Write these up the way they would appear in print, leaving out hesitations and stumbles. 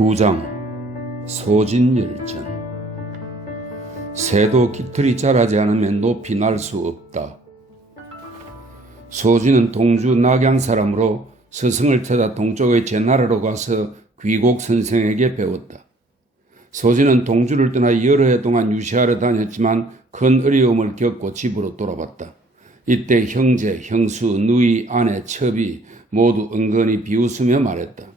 9장 소진열전. 새도 깃털이 자라지 않으면 높이 날 수 없다. 소진은 동주 낙양 사람으로 스승을 찾아 동쪽의 제나라로 가서 귀곡 선생에게 배웠다. 소진은 동주를 떠나 여러 해 동안 유시하러 다녔지만 큰 어려움을 겪고 집으로 돌아왔다. 이때 형제, 형수, 누이, 아내, 첩이 모두 은근히 비웃으며 말했다.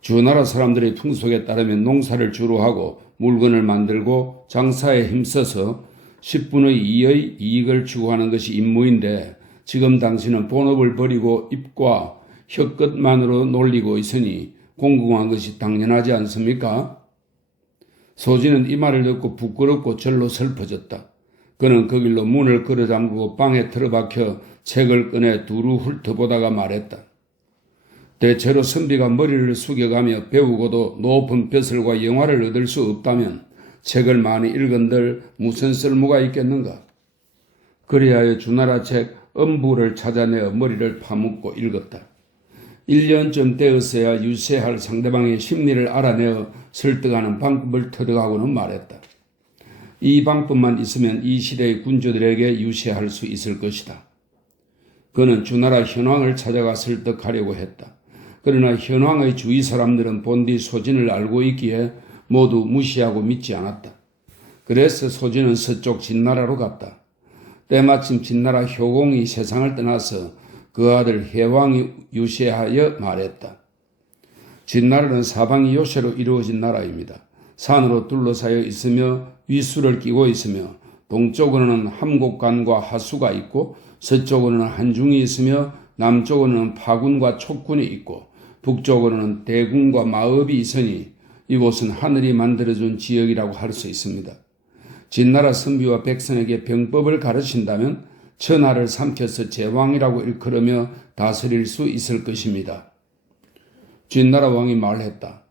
주나라 사람들의 풍속에 따르면 농사를 주로 하고 물건을 만들고 장사에 힘써서 10분의 2의 이익을 추구하는 것이 임무인데 지금 당신은 본업을 버리고 입과 혀끝만으로 놀리고 있으니 공공한 것이 당연하지 않습니까? 소진은 이 말을 듣고 부끄럽고 절로 슬퍼졌다. 그는 그 길로 문을 걸어잠그고 방에 틀어박혀 책을 꺼내 두루 훑어보다가 말했다. 대체로 선비가 머리를 숙여가며 배우고도 높은 벼슬과 영화를 얻을 수 없다면 책을 많이 읽은들 무슨 쓸모가 있겠는가? 그리하여 주나라 책 엄부를 찾아내어 머리를 파묻고 읽었다. 1년쯤 되었어야 유세할 상대방의 심리를 알아내어 설득하는 방법을 터득하고는 말했다. 이 방법만 있으면 이 시대의 군주들에게 유세할 수 있을 것이다. 그는 주나라 현왕을 찾아가 설득하려고 했다. 그러나 현왕의 주위 사람들은 본디 소진을 알고 있기에 모두 무시하고 믿지 않았다. 그래서 소진은 서쪽 진나라로 갔다. 때마침 진나라 효공이 세상을 떠나서 그 아들 해왕이 유세하여 말했다. 진나라는 사방이 요새로 이루어진 나라입니다. 산으로 둘러싸여 있으며 위수를 끼고 있으며 동쪽으로는 함곡관과 하수가 있고 서쪽으로는 한중이 있으며 남쪽으로는 파군과 촉군이 있고 북쪽으로는 대군과 마읍이 있으니 이곳은 하늘이 만들어준 지역이라고 할 수 있습니다. 진나라 선비와 백성에게 병법을 가르친다면 천하를 삼켜서 제왕이라고 일컬으며 다스릴 수 있을 것입니다. 진나라 왕이 말했다.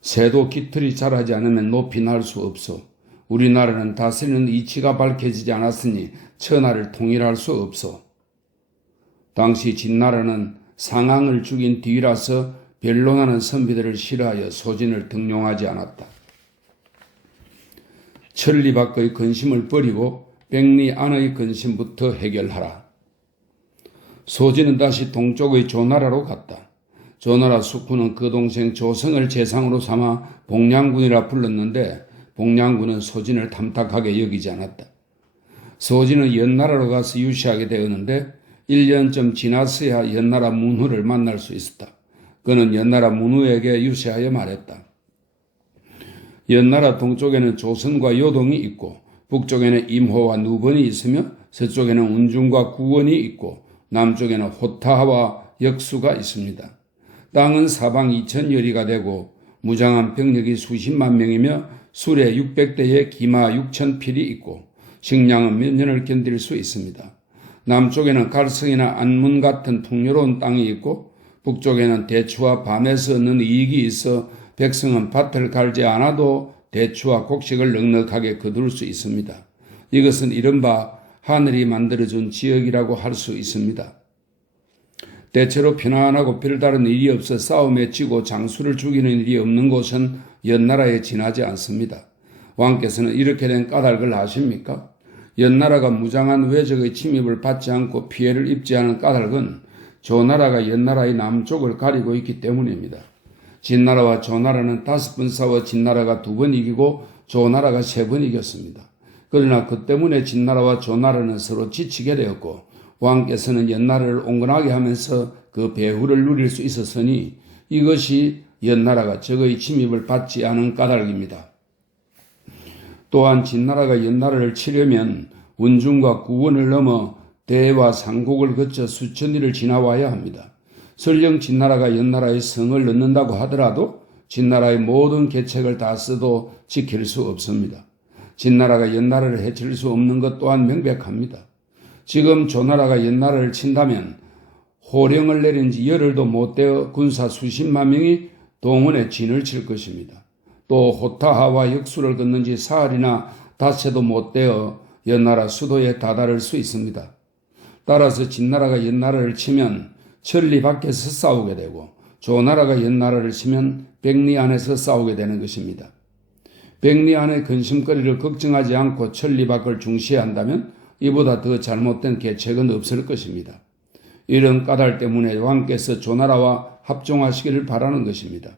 새도 깃털이 자라지 않으면 높이 날 수 없소. 우리나라는 다스리는 이치가 밝혀지지 않았으니 천하를 통일할 수 없소. 당시 진나라는 상황을 죽인 뒤라서 변론하는 선비들을 싫어하여 소진을 등용하지 않았다. 천리 밖의 근심을 버리고 백리 안의 근심부터 해결하라. 소진은 다시 동쪽의 조나라로 갔다. 조나라 숙부는 그 동생 조성을 재상으로 삼아 복량군이라 불렀는데 복량군은 소진을 탐탁하게 여기지 않았다. 소진은 연나라로 가서 유시하게 되었는데 1년쯤 지났어야 연나라 문후를 만날 수 있었다. 그는 연나라 문후에게 유세하여 말했다. 연나라 동쪽에는 조선과 요동이 있고 북쪽에는 임호와 누번이 있으며 서쪽에는 운중과 구원이 있고 남쪽에는 호타와 역수가 있습니다. 땅은 사방 2,000여리가 되고 무장한 병력이 수십만 명이며 수레 600대의 기마 6,000필이 있고 식량은 몇 년을 견딜 수 있습니다. 남쪽에는 갈성이나 안문 같은 풍요로운 땅이 있고 북쪽에는 대추와 밤에서 얻는 이익이 있어 백성은 밭을 갈지 않아도 대추와 곡식을 넉넉하게 거둘 수 있습니다. 이것은 이른바 하늘이 만들어준 지역이라고 할 수 있습니다. 대체로 편안하고 별다른 일이 없어 싸움에 지고 장수를 죽이는 일이 없는 곳은 연나라에 지나지 않습니다. 왕께서는 이렇게 된 까닭을 아십니까? 연나라가 무장한 외적의 침입을 받지 않고 피해를 입지 않은 까닭은 조나라가 연나라의 남쪽을 가리고 있기 때문입니다. 진나라와 조나라는 5번 싸워 진나라가 2번 이기고 조나라가 3번 이겼습니다. 그러나 그 때문에 진나라와 조나라는 서로 지치게 되었고 왕께서는 연나라를 온건하게 하면서 그 배후를 누릴 수 있었으니 이것이 연나라가 적의 침입을 받지 않은 까닭입니다. 또한 진나라가 연나라를 치려면 운중과 구원을 넘어 대와 상곡을 거쳐 수천 리를 지나와야 합니다. 설령 진나라가 연나라의 성을 넣는다고 하더라도 진나라의 모든 계책을 다 써도 지킬 수 없습니다. 진나라가 연나라를 해칠 수 없는 것 또한 명백합니다. 지금 조나라가 연나라를 친다면 호령을 내린 지 열흘도 못 되어 군사 수십만 명이 동원에 진을 칠 것입니다. 또 호타하와 역수를 걷는 지 사흘이나 닷새도 못 되어 연나라 수도에 다다를 수 있습니다. 따라서 진나라가 연나라를 치면 천리 밖에서 싸우게 되고 조나라가 옛나라를 치면 백리 안에서 싸우게 되는 것입니다. 백리 안의 근심거리를 걱정하지 않고 천리 밖을 중시한다면 이보다 더 잘못된 계책은 없을 것입니다. 이런 까닭 때문에 왕께서 조나라와 합종하시기를 바라는 것입니다.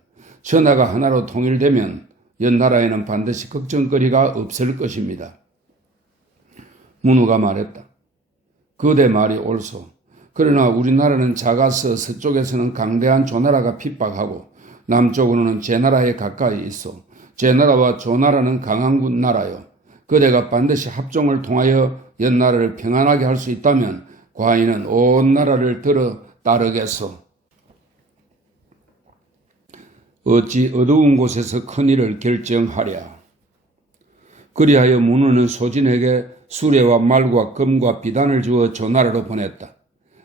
천하가 하나로 통일되면 옛나라에는 반드시 걱정거리가 없을 것입니다. 문우가 말했다. 그대 말이 옳소. 그러나 우리나라는 작아서 서쪽에서는 강대한 조나라가 핍박하고 남쪽으로는 제나라에 가까이 있어 제나라와 조나라는 강한 군 나라요. 그대가 반드시 합종을 통하여 옛나라를 평안하게 할 수 있다면 과인은 온 나라를 들어 따르겠소. 어찌 어두운 곳에서 큰일을 결정하랴. 그리하여 문우는 소진에게 수레와 말과 금과 비단을 주어 조나라로 보냈다.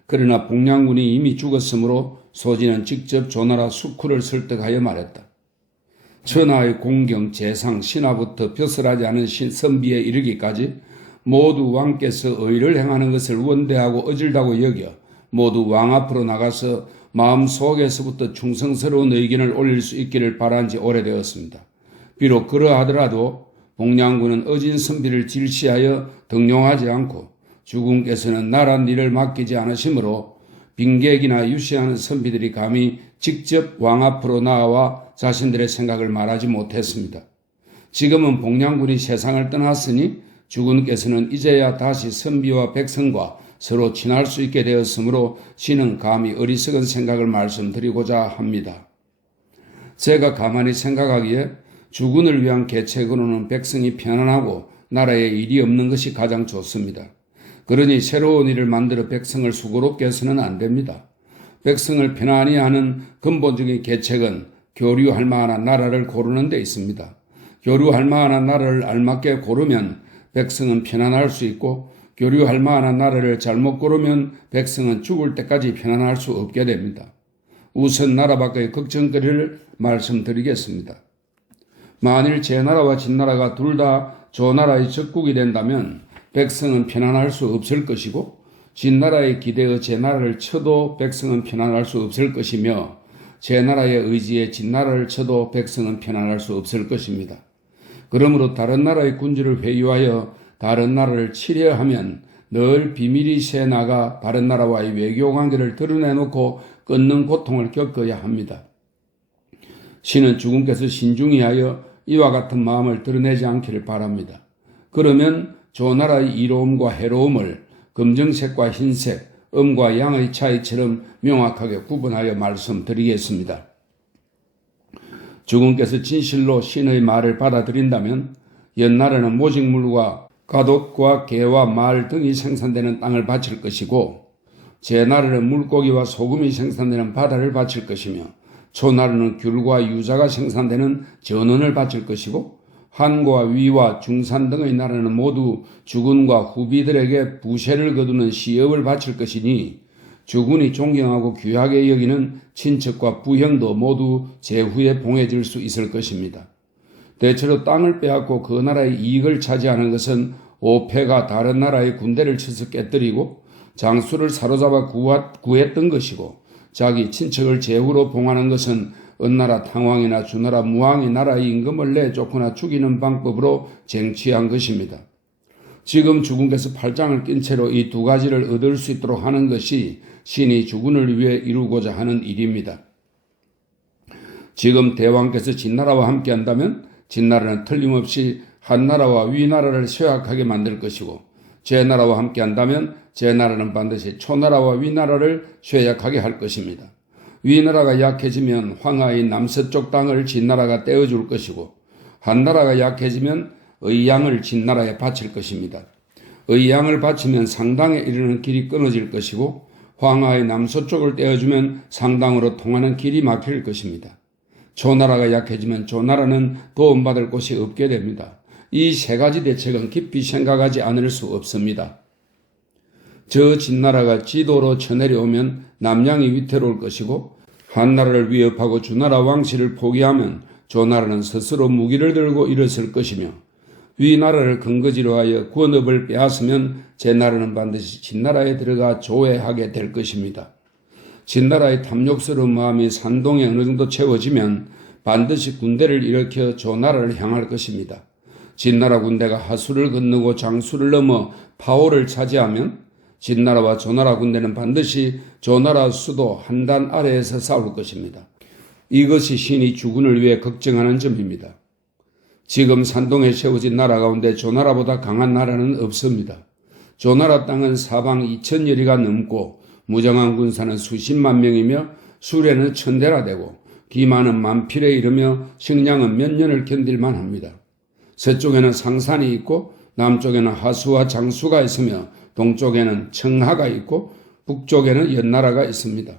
그러나 복량군이 이미 죽었으므로 소진은 직접 조나라 수쿠를 설득하여 말했다. 천하의 공경, 재상, 신하부터 벼슬하지 않은 선비에 이르기까지 모두 왕께서 의를 행하는 것을 원대하고 어질다고 여겨 모두 왕 앞으로 나가서 마음속에서부터 충성스러운 의견을 올릴 수 있기를 바란 지 오래되었습니다. 비록 그러하더라도 복량군은 어진 선비를 질시하여 등용하지 않고 주군께서는 나란 일을 맡기지 않으시므로 빈객이나 유시하는 선비들이 감히 직접 왕 앞으로 나와 자신들의 생각을 말하지 못했습니다. 지금은 복량군이 세상을 떠났으니 주군께서는 이제야 다시 선비와 백성과 서로 친할 수 있게 되었으므로 신은 감히 어리석은 생각을 말씀드리고자 합니다. 제가 가만히 생각하기에 주군을 위한 계책으로는 백성이 편안하고 나라에 일이 없는 것이 가장 좋습니다. 그러니 새로운 일을 만들어 백성을 수고롭게 해서는 안 됩니다. 백성을 편안히 하는 근본적인 계책은 교류할 만한 나라를 고르는 데 있습니다. 교류할 만한 나라를 알맞게 고르면 백성은 편안할 수 있고 교류할 만한 나라를 잘못 고르면 백성은 죽을 때까지 편안할 수 없게 됩니다. 우선 나라 밖의 걱정거리를 말씀드리겠습니다. 만일 제나라와 진나라가 둘 다 조나라의 적국이 된다면 백성은 편안할 수 없을 것이고 진나라에 기대어 제나라를 쳐도 백성은 편안할 수 없을 것이며 제나라의 의지에 진나라를 쳐도 백성은 편안할 수 없을 것입니다. 그러므로 다른 나라의 군주를 회유하여 다른 나라를 치려 하면 늘 비밀이 새나가 다른 나라와의 외교관계를 드러내놓고 끊는 고통을 겪어야 합니다. 신은 주군께서 신중히 하여 이와 같은 마음을 드러내지 않기를 바랍니다. 그러면 조나라의 이로움과 해로움을 검정색과 흰색, 음과 양의 차이처럼 명확하게 구분하여 말씀드리겠습니다. 주군께서 진실로 신의 말을 받아들인다면 옛날에는 모직물과 갓옷과 개와 말 등이 생산되는 땅을 바칠 것이고 제나라는 물고기와 소금이 생산되는 바다를 바칠 것이며 초나라는 귤과 유자가 생산되는 전원을 바칠 것이고 한과 위와 중산 등의 나라는 모두 주군과 후비들에게 부세를 거두는 시업을 바칠 것이니 주군이 존경하고 귀하게 여기는 친척과 부형도 모두 제후에 봉해질 수 있을 것입니다. 대체로 땅을 빼앗고 그 나라의 이익을 차지하는 것은 오패가 다른 나라의 군대를 쳐서 깨뜨리고 장수를 사로잡아 구했던 것이고 자기 친척을 제후로 봉하는 것은 은나라 탕왕이나 주나라 무왕이 나라의 임금을 내쫓거나 죽이는 방법으로 쟁취한 것입니다. 지금 주군께서 팔짱을 낀 채로 이 두 가지를 얻을 수 있도록 하는 것이 신이 주군을 위해 이루고자 하는 일입니다. 지금 대왕께서 진나라와 함께한다면 진나라는 틀림없이 한나라와 위나라를 쇠약하게 만들 것이고 제나라와 함께한다면 제나라는 반드시 초나라와 위나라를 쇠약하게 할 것입니다. 위나라가 약해지면 황하의 남서쪽 땅을 진나라가 떼어줄 것이고 한나라가 약해지면 의양을 진나라에 바칠 것입니다. 의양을 바치면 상당에 이르는 길이 끊어질 것이고 황하의 남서쪽을 떼어주면 상당으로 통하는 길이 막힐 것입니다. 조나라가 약해지면 조나라는 도움받을 곳이 없게 됩니다. 이 세 가지 대책은 깊이 생각하지 않을 수 없습니다. 저 진나라가 지도로 쳐내려오면 남양이 위태로울 것이고 한나라를 위협하고 주나라 왕실을 포기하면 조나라는 스스로 무기를 들고 일어설 것이며 위나라를 근거지로 하여 권업을 빼앗으면 제나라는 반드시 진나라에 들어가 조회하게 될 것입니다. 진나라의 탐욕스러운 마음이 산동에 어느 정도 채워지면 반드시 군대를 일으켜 조나라를 향할 것입니다. 진나라 군대가 하수를 건너고 장수를 넘어 파오를 차지하면 진나라와 조나라 군대는 반드시 조나라 수도 한단 아래에서 싸울 것입니다. 이것이 신이 주군을 위해 걱정하는 점입니다. 지금 산동에 세워진 나라 가운데 조나라보다 강한 나라는 없습니다. 조나라 땅은 사방 2,000여리가 넘고 무장한 군사는 수십만 명이며 수레는 1,000대나 되고 기마는 만필에 이르며 식량은 몇 년을 견딜만 합니다. 서쪽에는 상산이 있고 남쪽에는 하수와 장수가 있으며 동쪽에는 청하가 있고 북쪽에는 옛나라가 있습니다.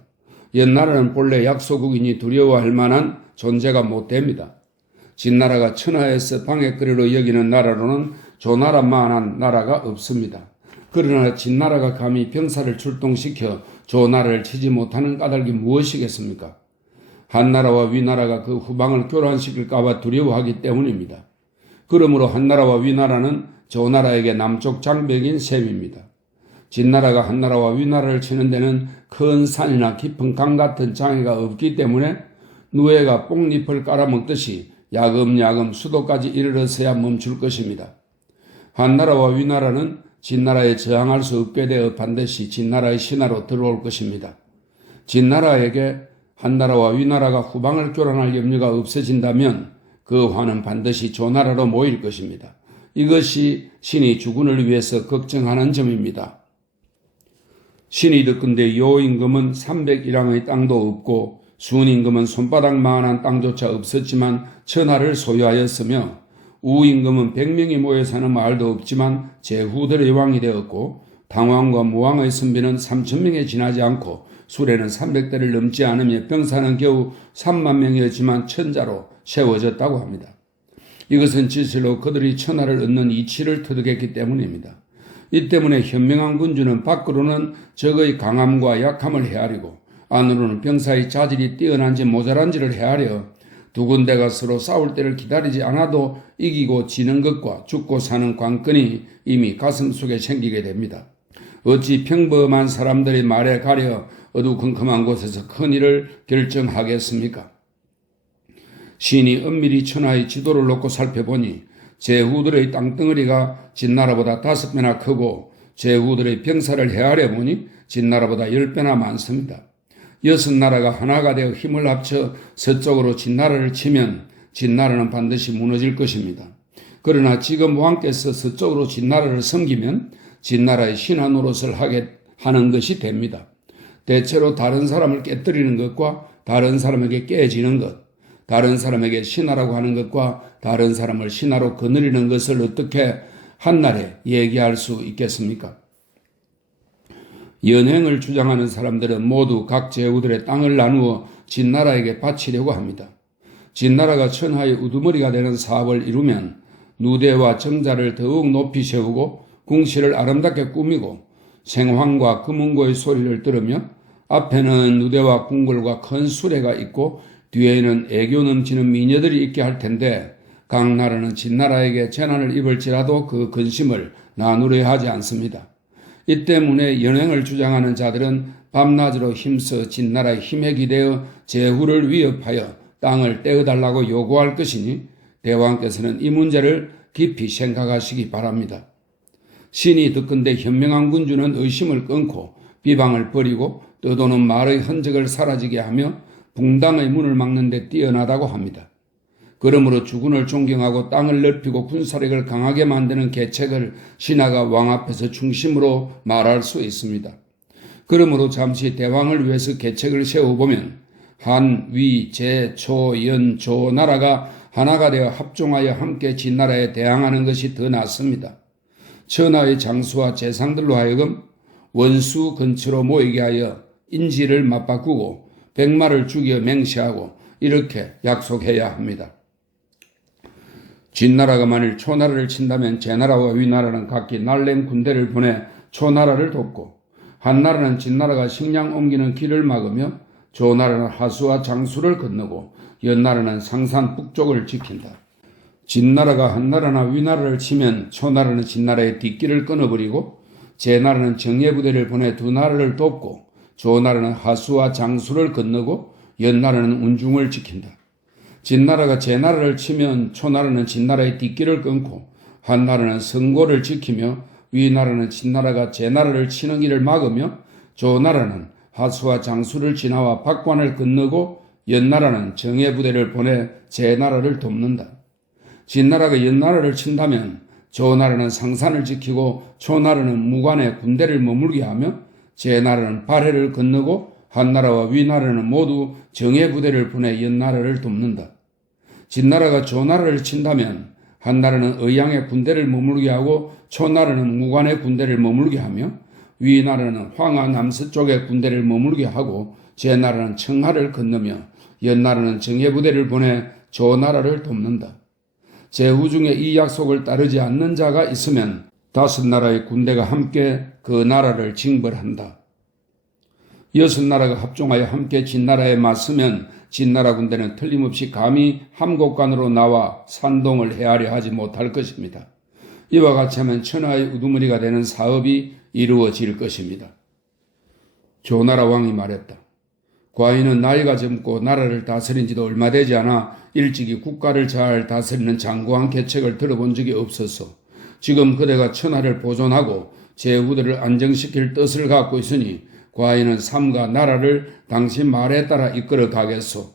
옛나라는 본래 약소국이니 두려워할 만한 존재가 못 됩니다. 진나라가 천하에서 방해거리로 여기는 나라로는 조나라만한 나라가 없습니다. 그러나 진나라가 감히 병사를 출동시켜 조나라를 치지 못하는 까닭이 무엇이겠습니까? 한나라와 위나라가 그 후방을 교란시킬까 봐 두려워하기 때문입니다. 그러므로 한나라와 위나라는 조나라에게 남쪽 장벽인 셈입니다. 진나라가 한나라와 위나라를 치는 데는 큰 산이나 깊은 강 같은 장애가 없기 때문에 누에가 뽕잎을 깔아먹듯이 야금야금 수도까지 이르러서야 멈출 것입니다. 한나라와 위나라는 진나라에 저항할 수 없게 되어 반드시 진나라의 신하로 들어올 것입니다. 진나라에게 한나라와 위나라가 후방을 교란할 염려가 없어진다면 그 화는 반드시 조나라로 모일 것입니다. 이것이 신이 주군을 위해서 걱정하는 점입니다. 신이 듣건대 요임금은 301항의 땅도 없고 순임금은 손바닥만한 땅조차 없었지만 천하를 소유하였으며 우임금은 100명이 모여 사는 마을도 없지만 제후들의 왕이 되었고 당왕과 무왕의 선비는 3,000명에 지나지 않고 수레는 300대를 넘지 않으며 병사는 겨우 3만 명이었지만 천자로 세워졌다고 합니다. 이것은 진실로 그들이 천하를 얻는 이치를 터득했기 때문입니다. 이 때문에 현명한 군주는 밖으로는 적의 강함과 약함을 헤아리고 안으로는 병사의 자질이 뛰어난지 모자란지를 헤아려 두 군대가 서로 싸울 때를 기다리지 않아도 이기고 지는 것과 죽고 사는 관건이 이미 가슴속에 생기게 됩니다. 어찌 평범한 사람들의 말에 가려 어두컴컴한 곳에서 큰일을 결정하겠습니까? 신이 엄밀히 천하의 지도를 놓고 살펴보니 제후들의 땅덩어리가 진나라보다 5배나 크고 제후들의 병사를 헤아려 보니 진나라보다 10배나 많습니다. 6나라가 하나가 되어 힘을 합쳐 서쪽으로 진나라를 치면 진나라는 반드시 무너질 것입니다. 그러나 지금 왕께서 서쪽으로 진나라를 섬기면 진나라의 신하 노릇을 하는 것이 됩니다. 대체로 다른 사람을 깨뜨리는 것과 다른 사람에게 깨지는 것, 다른 사람에게 신하라고 하는 것과 다른 사람을 신하로 거느리는 것을 어떻게 한날에 얘기할 수 있겠습니까? 연행을 주장하는 사람들은 모두 각 제후들의 땅을 나누어 진나라에게 바치려고 합니다. 진나라가 천하의 우두머리가 되는 사업을 이루면 누대와 정자를 더욱 높이 세우고 궁시를 아름답게 꾸미고 생황과 금은고의 소리를 들으며 앞에는 누대와 궁궐과 큰 수레가 있고 뒤에는 애교 넘치는 미녀들이 있게 할 텐데 각 나라는 진나라에게 재난을 입을지라도 그 근심을 나누려 하지 않습니다. 이 때문에 연행을 주장하는 자들은 밤낮으로 힘써 진나라의 힘에 기대어 제후를 위협하여 땅을 떼어달라고 요구할 것이니 대왕께서는 이 문제를 깊이 생각하시기 바랍니다. 신이 듣건대 현명한 군주는 의심을 끊고 비방을 버리고 떠도는 말의 흔적을 사라지게 하며 붕당의 문을 막는 데 뛰어나다고 합니다. 그러므로 주군을 존경하고 땅을 넓히고 군사력을 강하게 만드는 계책을 신하가 왕 앞에서 중심으로 말할 수 있습니다. 그러므로 잠시 대왕을 위해서 계책을 세워보면 한, 위, 제, 초, 연, 조 나라가 하나가 되어 합종하여 함께 진나라에 대항하는 것이 더 낫습니다. 천하의 장수와 재상들로 하여금 원수 근처로 모이게 하여 인지를 맞바꾸고 백마를 죽여 맹세하고 이렇게 약속해야 합니다. 진나라가 만일 초나라를 친다면 제나라와 위나라는 각기 날랜 군대를 보내 초나라를 돕고 한나라는 진나라가 식량 옮기는 길을 막으며 조나라는 하수와 장수를 건너고 연나라는 상산 북쪽을 지킨다. 진나라가 한나라나 위나라를 치면 초나라는 진나라의 뒷길을 끊어버리고 제나라는 정예부대를 보내 두 나라를 돕고 조나라는 하수와 장수를 건너고 연나라는 운중을 지킨다. 진나라가 제나라를 치면 초나라는 진나라의 뒷길을 끊고 한나라는 성고를 지키며 위나라는 진나라가 제나라를 치는 길을 막으며 조나라는 하수와 장수를 지나와 박관을 건너고 연나라는 정예부대를 보내 제나라를 돕는다. 진나라가 연나라를 친다면 조나라는 상산을 지키고 초나라는 무관에 군대를 머물게 하며 제나라는 발해를 건너고 한나라와 위나라는 모두 정예부대를 보내 연나라를 돕는다. 진나라가 조나라를 친다면 한나라는 의양의 군대를 머물게 하고 초나라는 무관의 군대를 머물게 하며 위나라는 황하 남서쪽의 군대를 머물게 하고 제나라는 청하를 건너며 연나라는 정예부대를 보내 조나라를 돕는다. 제후 중에 이 약속을 따르지 않는 자가 있으면 5나라의 군대가 함께 그 나라를 징벌한다. 6나라가 합종하여 함께 진나라에 맞서면 진나라 군대는 틀림없이 감히 함곡간으로 나와 산동을 헤아려 하지 못할 것입니다. 이와 같이 하면 천하의 우두머리가 되는 사업이 이루어질 것입니다. 조나라 왕이 말했다. 과인은 나이가 젊고 나라를 다스린 지도 얼마 되지 않아 일찍이 국가를 잘 다스리는 장구한 계책을 들어본 적이 없어서 지금 그대가 천하를 보존하고 제후들을 안정시킬 뜻을 갖고 있으니 과인은 삼가 나라를 당신 말에 따라 이끌어 가겠소.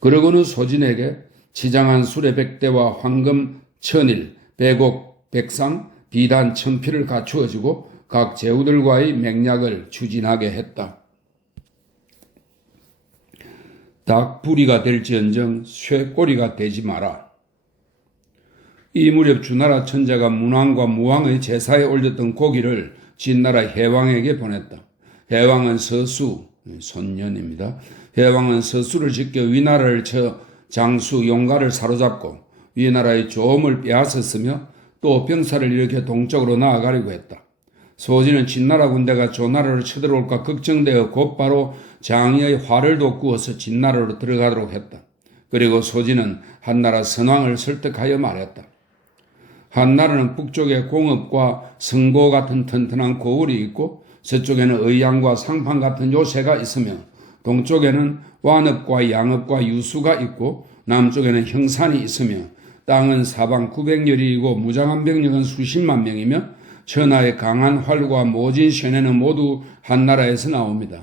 그러고는 소진에게 치장한 수레 100대와 황금 1000일, 백옥, 백상, 비단 1000필을 갖추어주고 각 제후들과의 맹약을 추진하게 했다. 닭부리가 될지언정 쇠꼬리가 되지 마라. 이 무렵 주나라 천자가 문왕과 무왕의 제사에 올렸던 고기를 진나라 해왕에게 보냈다. 해왕은 서수, 손년입니다. 해왕은 서수를 지켜 위나라를 쳐 장수 용가를 사로잡고 위나라의 조음을 빼앗았으며 또 병사를 일으켜 동쪽으로 나아가려고 했다. 소진은 진나라 군대가 조나라로 쳐들어올까 걱정되어 곧바로 장의의 활을 돋구어서 진나라로 들어가도록 했다. 그리고 소진은 한나라 선왕을 설득하여 말했다. 한나라는 북쪽에 공업과 성고 같은 튼튼한 고을이 있고 서쪽에는 의양과 상판 같은 요새가 있으며 동쪽에는 완업과 양업과 유수가 있고 남쪽에는 형산이 있으며 땅은 사방 900여리이고 무장한 병력은 수십만 명이며 천하의 강한 활과 모진 쇠뇌는 모두 한나라에서 나옵니다.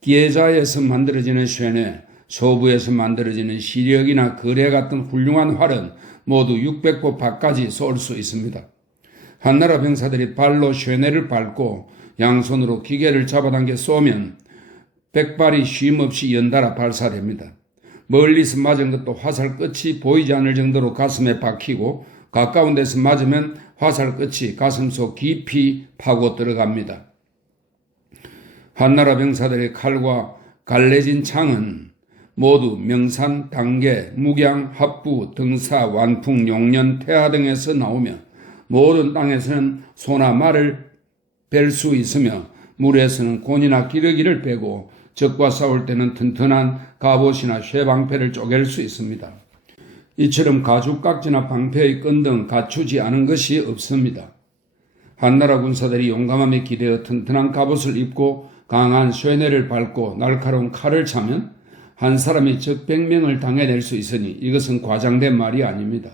기예자에서 만들어지는 쇠뇌, 소부에서 만들어지는 시력이나 거래 같은 훌륭한 활은 모두 600보 밖까지 쏠 수 있습니다. 한나라 병사들이 발로 쇠뇌를 밟고 양손으로 기계를 잡아당겨 쏘면 100발이 쉼없이 연달아 발사됩니다. 멀리서 맞은 것도 화살 끝이 보이지 않을 정도로 가슴에 박히고 가까운 데서 맞으면 화살 끝이 가슴속 깊이 파고 들어갑니다. 한나라 병사들의 칼과 갈래진 창은 모두 명산, 단계, 묵양, 합부, 등사, 완풍, 용년, 태하 등에서 나오며 모든 땅에서는 소나 말을 벨 수 있으며 물에서는 곤이나 기러기를 빼고 적과 싸울 때는 튼튼한 갑옷이나 쇠방패를 쪼갤 수 있습니다. 이처럼 가죽깍지나 방패의 끈 등 갖추지 않은 것이 없습니다. 한나라 군사들이 용감함에 기대어 튼튼한 갑옷을 입고 강한 쇠뇌를 밟고 날카로운 칼을 차면 한 사람이 적 100명을 당해낼 수 있으니 이것은 과장된 말이 아닙니다.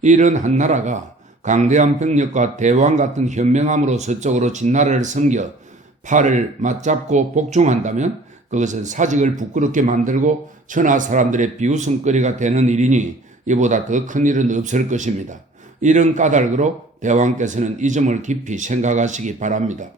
이런 한나라가 강대한 병력과 대왕 같은 현명함으로 서쪽으로 진나라를 섬겨 팔을 맞잡고 복종한다면 그것은 사직을 부끄럽게 만들고 천하 사람들의 비웃음거리가 되는 일이니 이보다 더 큰 일은 없을 것입니다. 이런 까닭으로 대왕께서는 이 점을 깊이 생각하시기 바랍니다.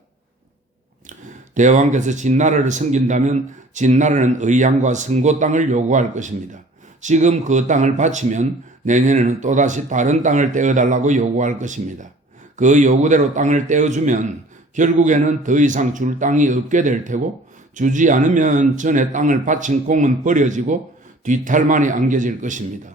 대왕께서 진나라를 섬긴다면 진나라는 의양과 성고 땅을 요구할 것입니다. 지금 그 땅을 바치면 내년에는 또다시 다른 땅을 떼어달라고 요구할 것입니다. 그 요구대로 땅을 떼어주면 결국에는 더 이상 줄 땅이 없게 될 테고 주지 않으면 전에 땅을 바친 공은 버려지고 뒤탈만이 안겨질 것입니다.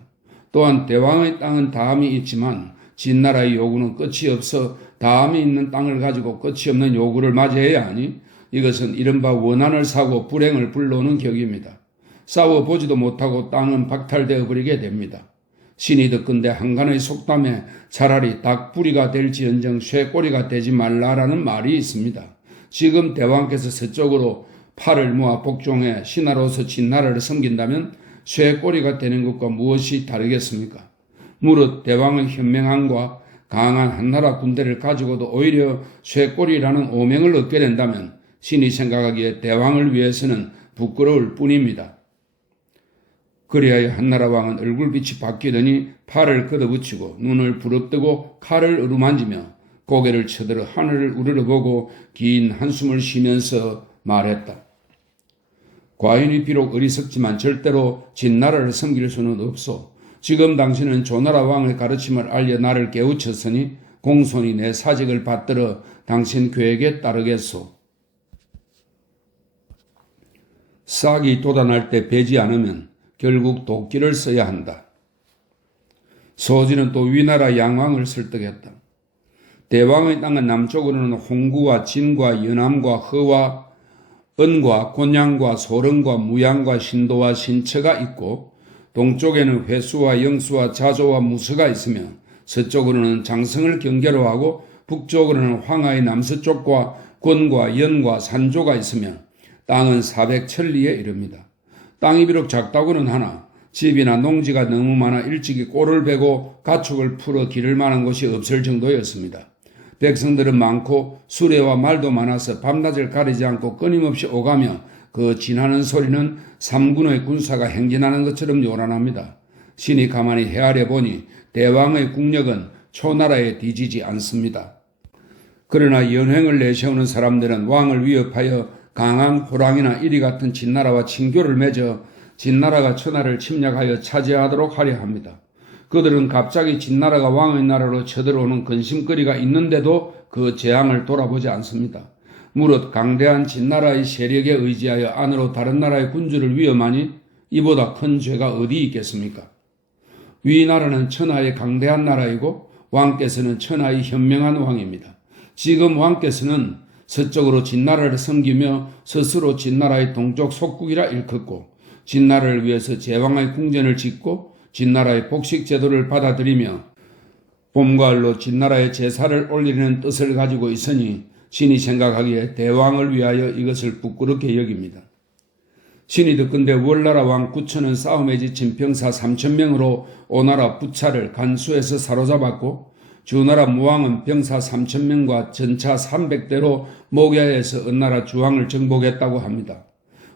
또한 대왕의 땅은 다함이 있지만 진나라의 요구는 끝이 없어 다함이 있는 땅을 가지고 끝이 없는 요구를 맞이해야 하니 이것은 이른바 원한을 사고 불행을 불러오는 격입니다. 싸워보지도 못하고 땅은 박탈되어 버리게 됩니다. 신이 듣건대 한간의 속담에 차라리 닭부리가 될지언정 쇠꼬리가 되지 말라라는 말이 있습니다. 지금 대왕께서 서쪽으로 팔을 모아 복종해 신하로서 진나라를 섬긴다면 쇠꼬리가 되는 것과 무엇이 다르겠습니까? 무릇 대왕의 현명함과 강한 한나라 군대를 가지고도 오히려 쇠꼬리라는 오명을 얻게 된다면 신이 생각하기에 대왕을 위해서는 부끄러울 뿐입니다. 그리하여 한나라 왕은 얼굴빛이 바뀌더니 팔을 걷어붙이고 눈을 부릅뜨고 칼을 어루만지며 고개를 쳐들어 하늘을 우러러보고 긴 한숨을 쉬면서 말했다. 과인이 비록 어리석지만 절대로 진나라를 섬길 수는 없소. 지금 당신은 조나라 왕의 가르침을 알려 나를 깨우쳤으니 공손히 내 사직을 받들어 당신 계획에 따르겠소. 싹이 돋아날 때 베지 않으면 결국 도끼를 써야 한다. 소진은 또 위나라 양왕을 설득했다. 대왕의 땅은 남쪽으로는 홍구와 진과 연암과 허와 은과 곤양과 소릉과 무양과 신도와 신처가 있고 동쪽에는 회수와 영수와 자조와 무서가 있으며 서쪽으로는 장성을 경계로 하고 북쪽으로는 황하의 남서쪽과 권과 연과 산조가 있으며 땅은 400천리에 이릅니다. 땅이 비록 작다고는 하나 집이나 농지가 너무 많아 일찍이 꼴을 베고 가축을 풀어 기를 만한 곳이 없을 정도였습니다. 백성들은 많고 수레와 말도 많아서 밤낮을 가리지 않고 끊임없이 오가며 그 지나는 소리는 삼군의 군사가 행진하는 것처럼 요란합니다. 신이 가만히 헤아려 보니 대왕의 국력은 초나라에 뒤지지 않습니다. 그러나 연횡을 내세우는 사람들은 왕을 위협하여 강한 호랑이나 이리 같은 진나라와 친교를 맺어 진나라가 천하를 침략하여 차지하도록 하려 합니다. 그들은 갑자기 진나라가 왕의 나라로 쳐들어오는 근심거리가 있는데도 그 재앙을 돌아보지 않습니다. 무릇 강대한 진나라의 세력에 의지하여 안으로 다른 나라의 군주를 위험하니 이보다 큰 죄가 어디 있겠습니까? 위나라는 천하의 강대한 나라이고 왕께서는 천하의 현명한 왕입니다. 지금 왕께서는 서쪽으로 진나라를 섬기며 스스로 진나라의 동쪽 속국이라 일컫고 진나라를 위해서 제왕의 궁전을 짓고 진나라의 복식 제도를 받아들이며 봄, 가을로 진나라의 제사를 올리는 뜻을 가지고 있으니 신이 생각하기에 대왕을 위하여 이것을 부끄럽게 여깁니다. 신이 듣건대 월나라 왕 구천은 싸움에 지친 병사 3,000명으로 오나라 부차를 간수해서 사로잡았고 주나라 무왕은 병사 3,000명과 전차 300대로 목야에서 은나라 주왕을 정복했다고 합니다.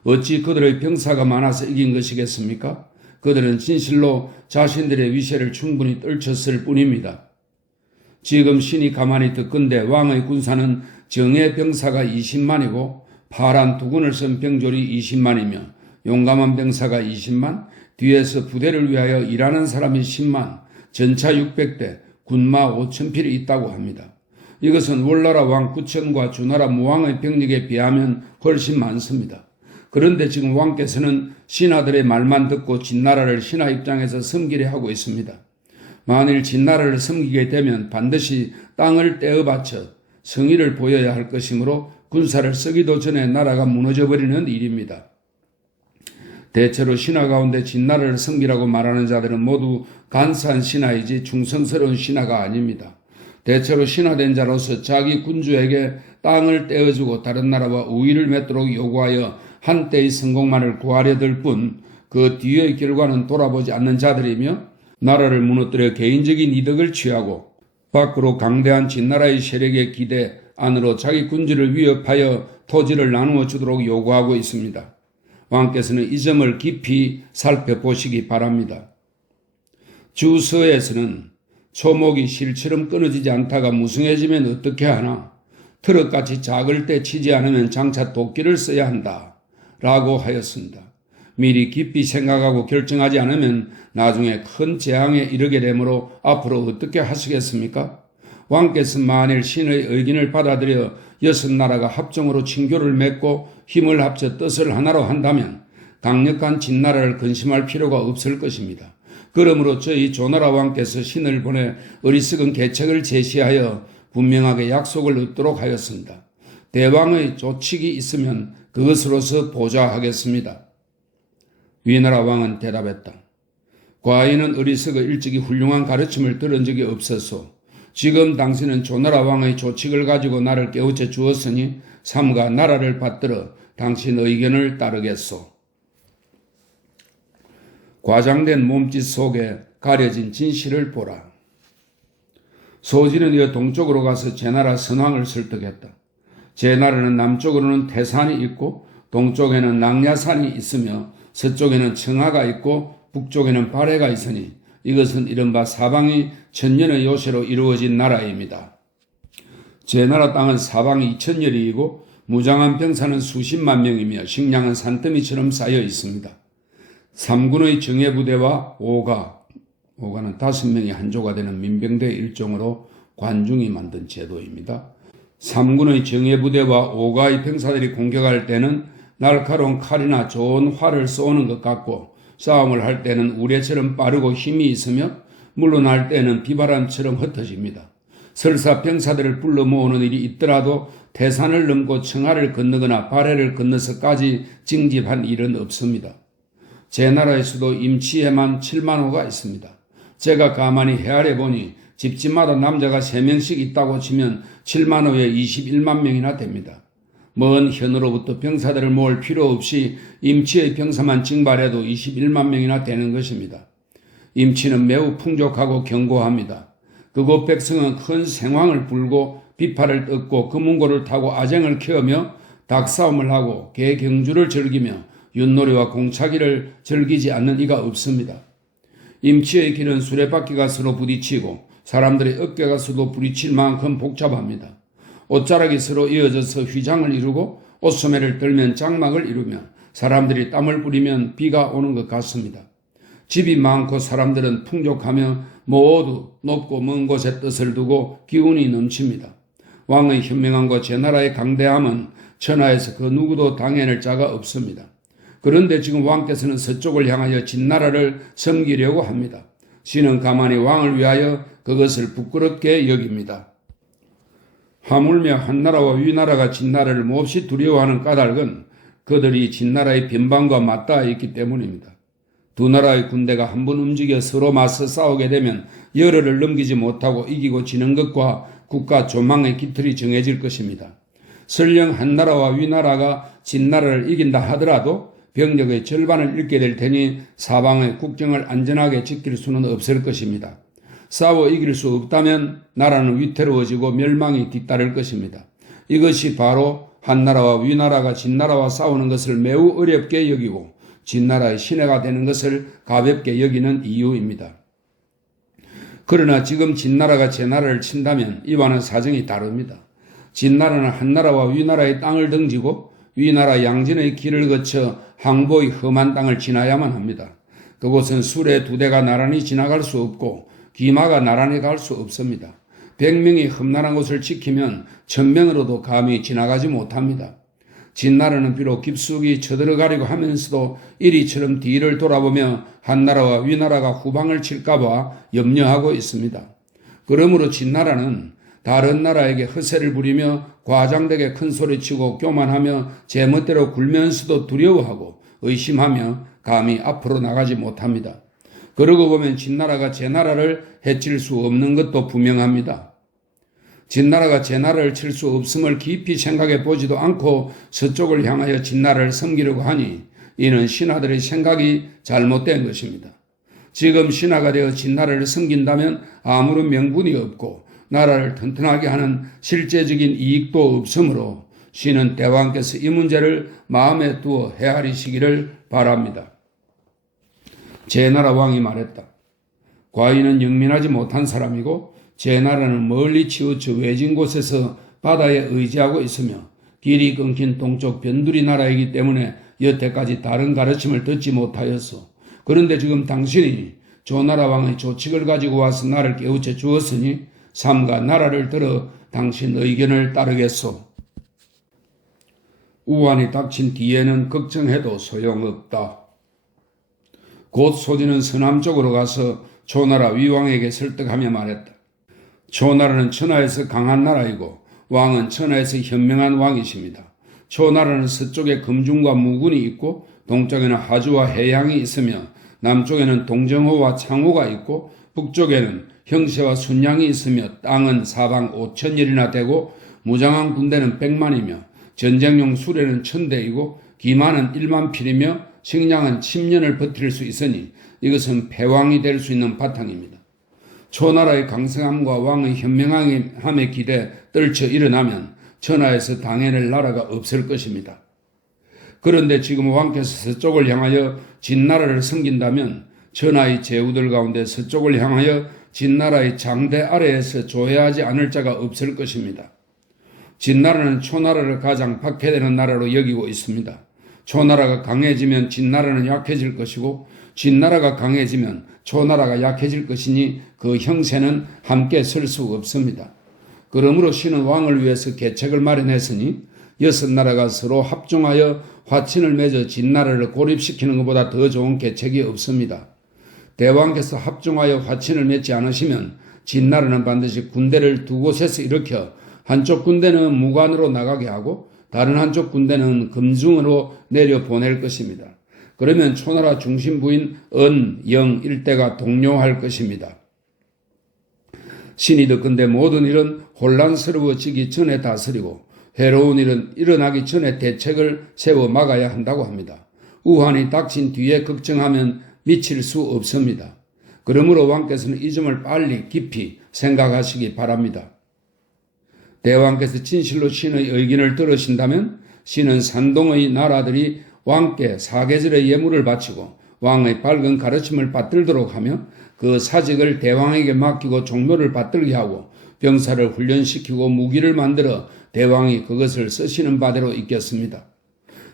어찌 그들의 병사가 많아서 이긴 것이겠습니까? 그들은 진실로 자신들의 위세를 충분히 떨쳤을 뿐입니다. 지금 신이 가만히 듣건대 왕의 군사는 정예 병사가 20만이고 파란 두군을 쓴 병졸이 20만이며 용감한 병사가 20만, 뒤에서 부대를 위하여 일하는 사람이 10만, 전차 600대, 군마 5,000필이 있다고 합니다. 이것은 월나라 왕 구천과 주나라 무왕의 병력에 비하면 훨씬 많습니다. 그런데 지금 왕께서는 신하들의 말만 듣고 진나라를 신하 입장에서 섬기려 하고 있습니다. 만일 진나라를 섬기게 되면 반드시 땅을 떼어 바쳐 성의를 보여야 할 것이므로 군사를 쓰기도 전에 나라가 무너져버리는 일입니다. 대체로 신하 가운데 진나라를 섬기라고 말하는 자들은 모두 간사한 신하이지 충성스러운 신하가 아닙니다. 대체로 신하된 자로서 자기 군주에게 땅을 떼어주고 다른 나라와 우위를 맺도록 요구하여 한때의 성공만을 구하려 들 뿐 그 뒤의 결과는 돌아보지 않는 자들이며 나라를 무너뜨려 개인적인 이득을 취하고 밖으로 강대한 진나라의 세력에 기대 안으로 자기 군주를 위협하여 토지를 나누어 주도록 요구하고 있습니다. 왕께서는 이 점을 깊이 살펴보시기 바랍니다. 주서에서는 초목이 실처럼 끊어지지 않다가 무성해지면 어떻게 하나? 트럭같이 작을 때 치지 않으면 장차 도끼를 써야 한다 라고 하였습니다. 미리 깊이 생각하고 결정하지 않으면 나중에 큰 재앙에 이르게 되므로 앞으로 어떻게 하시겠습니까? 왕께서 만일 신의 의견을 받아들여 6나라가 합정으로 친교를 맺고 힘을 합쳐 뜻을 하나로 한다면 강력한 진나라를 근심할 필요가 없을 것입니다. 그러므로 저희 조나라 왕께서 신을 보내 어리석은 계책을 제시하여 분명하게 약속을 얻도록 하였습니다. 대왕의 조칙이 있으면 그것으로서 보좌하겠습니다. 위나라 왕은 대답했다. 과인은 어리석어 일찍이 훌륭한 가르침을 들은 적이 없었소. 지금 당신은 조나라 왕의 조칙을 가지고 나를 깨우쳐 주었으니 삼가 나라를 받들어 당신 의견을 따르겠소. 과장된 몸짓 속에 가려진 진실을 보라. 소진은 이어 동쪽으로 가서 제나라 선왕을 설득했다. 제나라는 남쪽으로는 태산이 있고 동쪽에는 낙야산이 있으며 서쪽에는 청하가 있고 북쪽에는 발해가 있으니 이것은 이른바 사방이 천년의 요새로 이루어진 나라입니다. 제나라 땅은 사방이 2000여리이고 무장한 병사는 수십만 명이며 식량은 산더미처럼 쌓여 있습니다. 3군의 정예부대와 오가는 5명이 한조가 되는 민병대의 일종으로 관중이 만든 제도입니다. 3군의 정예부대와 오가의 병사들이 공격할 때는 날카로운 칼이나 좋은 활을 쏘는 것 같고 싸움을 할 때는 우레처럼 빠르고 힘이 있으며 물러날 때는 비바람처럼 흩어집니다. 설사 병사들을 불러 모으는 일이 있더라도 태산을 넘고 청하를 건너거나 발해를 건너서까지 징집한 일은 없습니다. 제나라의 수도 임치에만 7만 호가 있습니다. 제가 가만히 헤아려 보니 집집마다 남자가 3명씩 있다고 치면 7만 호에 21만 명이나 됩니다. 먼 현으로부터 병사들을 모을 필요 없이 임치의 병사만 징발해도 21만 명이나 되는 것입니다. 임치는 매우 풍족하고 견고합니다. 그곳 백성은 큰 생황을 불고 비파를 뜯고 금은고를 타고 아쟁을 키우며 닭싸움을 하고 개경주를 즐기며 윷놀이와 공차기를 즐기지 않는 이가 없습니다. 임치의 길은 수레바퀴가 서로 부딪히고 사람들의 어깨가 서로 부딪힐 만큼 복잡합니다. 옷자락이 서로 이어져서 휘장을 이루고 옷소매를 들면 장막을 이루며 사람들이 땀을 뿌리면 비가 오는 것 같습니다. 집이 많고 사람들은 풍족하며 모두 높고 먼 곳에 뜻을 두고 기운이 넘칩니다. 왕의 현명함과 제나라의 강대함은 천하에서 그 누구도 당해낼 자가 없습니다. 그런데 지금 왕께서는 서쪽을 향하여 진나라를 섬기려고 합니다. 신은 가만히 왕을 위하여 그것을 부끄럽게 여깁니다. 하물며 한나라와 위나라가 진나라를 몹시 두려워하는 까닭은 그들이 진나라의 변방과 맞닿아 있기 때문입니다. 두 나라의 군대가 한 번 움직여 서로 맞서 싸우게 되면 열흘을 넘기지 못하고 이기고 지는 것과 국가 조망의 깃틀이 정해질 것입니다. 설령 한나라와 위나라가 진나라를 이긴다 하더라도 병력의 절반을 잃게 될 테니 사방의 국경을 안전하게 지킬 수는 없을 것입니다. 싸워 이길 수 없다면 나라는 위태로워지고 멸망이 뒤따를 것입니다. 이것이 바로 한나라와 위나라가 진나라와 싸우는 것을 매우 어렵게 여기고 진나라의 신해가 되는 것을 가볍게 여기는 이유입니다. 그러나 지금 진나라가 제나라를 친다면 이와는 사정이 다릅니다. 진나라는 한나라와 위나라의 땅을 등지고 위나라 양진의 길을 거쳐 항보의 험한 땅을 지나야만 합니다. 그곳은 수레 2대가 나란히 지나갈 수 없고 기마가 나란히 갈 수 없습니다. 100명이 험난한 곳을 지키면 1000명으로도 감히 지나가지 못합니다. 진나라는 비록 깊숙이 쳐들어가려고 하면서도 이리처럼 뒤를 돌아보며 한나라와 위나라가 후방을 칠까봐 염려하고 있습니다. 그러므로 진나라는 다른 나라에게 허세를 부리며 과장되게 큰 소리치고 교만하며 제멋대로 굴면서도 두려워하고 의심하며 감히 앞으로 나가지 못합니다. 그러고 보면 진나라가 제나라를 해칠 수 없는 것도 분명합니다. 진나라가 제나라를 칠 수 없음을 깊이 생각해 보지도 않고 서쪽을 향하여 진나라를 섬기려고 하니 이는 신하들의 생각이 잘못된 것입니다. 지금 신하가 되어 진나라를 섬긴다면 아무런 명분이 없고 나라를 튼튼하게 하는 실제적인 이익도 없으므로 신은 대왕께서 이 문제를 마음에 두어 헤아리시기를 바랍니다. 제나라 왕이 말했다. 과인은 영민하지 못한 사람이고 제나라는 멀리 치우쳐 외진 곳에서 바다에 의지하고 있으며 길이 끊긴 동쪽 변두리 나라이기 때문에 여태까지 다른 가르침을 듣지 못하였소. 그런데 지금 당신이 조나라 왕의 조칙을 가지고 와서 나를 깨우쳐 주었으니 삼가 나라를 들어 당신 의견을 따르겠소. 우환이 닥친 뒤에는 걱정해도 소용없다. 곧 소진은 서남쪽으로 가서 조나라 위왕에게 설득하며 말했다. 조나라는 천하에서 강한 나라이고 왕은 천하에서 현명한 왕이십니다. 조나라는 서쪽에 금중과 무군이 있고 동쪽에는 하주와 해양이 있으며 남쪽에는 동정호와 창호가 있고 북쪽에는 형세와 순양이 있으며 땅은 사방 5000열이나 되고 무장한 군대는 100만이며 전쟁용 수레는 1000대이고 기마는 1만 필이며 식량은 10년을 버틸 수 있으니 이것은 패왕이 될 수 있는 바탕입니다. 초나라의 강성함과 왕의 현명함에 기대 떨쳐 일어나면 천하에서 당해낼 나라가 없을 것입니다. 그런데 지금 왕께서 서쪽을 향하여 진나라를 섬긴다면 천하의 제후들 가운데 서쪽을 향하여 진나라의 장대 아래에서 조회하지 않을 자가 없을 것입니다. 진나라는 초나라를 가장 박해되는 나라로 여기고 있습니다. 초나라가 강해지면 진나라는 약해질 것이고 진나라가 강해지면 초나라가 약해질 것이니 그 형세는 함께 설 수 없습니다. 그러므로 신은 왕을 위해서 계책을 마련했으니 6나라가 서로 합종하여 화친을 맺어 진나라를 고립시키는 것보다 더 좋은 계책이 없습니다. 대왕께서 합종하여 화친을 맺지 않으시면 진나라는 반드시 군대를 두 곳에서 일으켜 한쪽 군대는 무관으로 나가게 하고 다른 한쪽 군대는 금중으로 내려보낼 것입니다. 그러면 초나라 중심부인 은, 영 일대가 동요할 것입니다. 신이 듣건대 모든 일은 혼란스러워지기 전에 다스리고 해로운 일은 일어나기 전에 대책을 세워 막아야 한다고 합니다. 우환이 닥친 뒤에 걱정하면 미칠 수 없습니다. 그러므로 왕께서는 이 점을 빨리 깊이 생각하시기 바랍니다. 대왕께서 진실로 신의 의견을 들으신다면 신은 산동의 나라들이 왕께 사계절의 예물을 바치고 왕의 밝은 가르침을 받들도록 하며 그 사직을 대왕에게 맡기고 종묘를 받들게 하고 병사를 훈련시키고 무기를 만들어 대왕이 그것을 쓰시는 바대로 있겠습니다.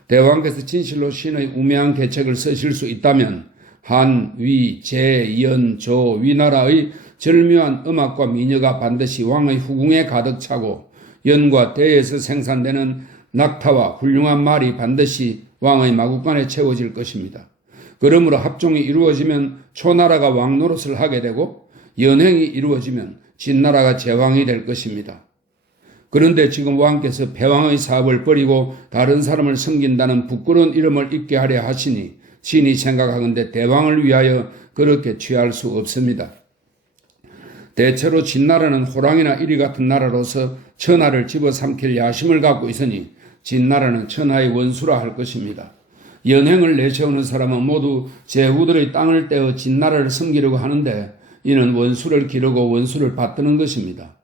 대왕께서 진실로 신의 우매한 계책을 쓰실 수 있다면 한, 위, 제, 연, 조, 위나라의 절묘한 음악과 미녀가 반드시 왕의 후궁에 가득 차고 연과 대에서 생산되는 낙타와 훌륭한 말이 반드시 왕의 마구간에 채워질 것입니다. 그러므로 합종이 이루어지면 초나라가 왕 노릇을 하게 되고 연행이 이루어지면 진나라가 제왕이 될 것입니다. 그런데 지금 왕께서 패왕의 사업을 버리고 다른 사람을 섬긴다는 부끄러운 이름을 잊게 하려 하시니 신이 생각하건대 대왕을 위하여 그렇게 취할 수 없습니다. 대체로 진나라는 호랑이나 이리 같은 나라로서 천하를 집어삼킬 야심을 갖고 있으니 진나라는 천하의 원수라 할 것입니다. 연행을 내세우는 사람은 모두 제후들의 땅을 떼어 진나라를 섬기려고 하는데 이는 원수를 기르고 원수를 받드는 것입니다.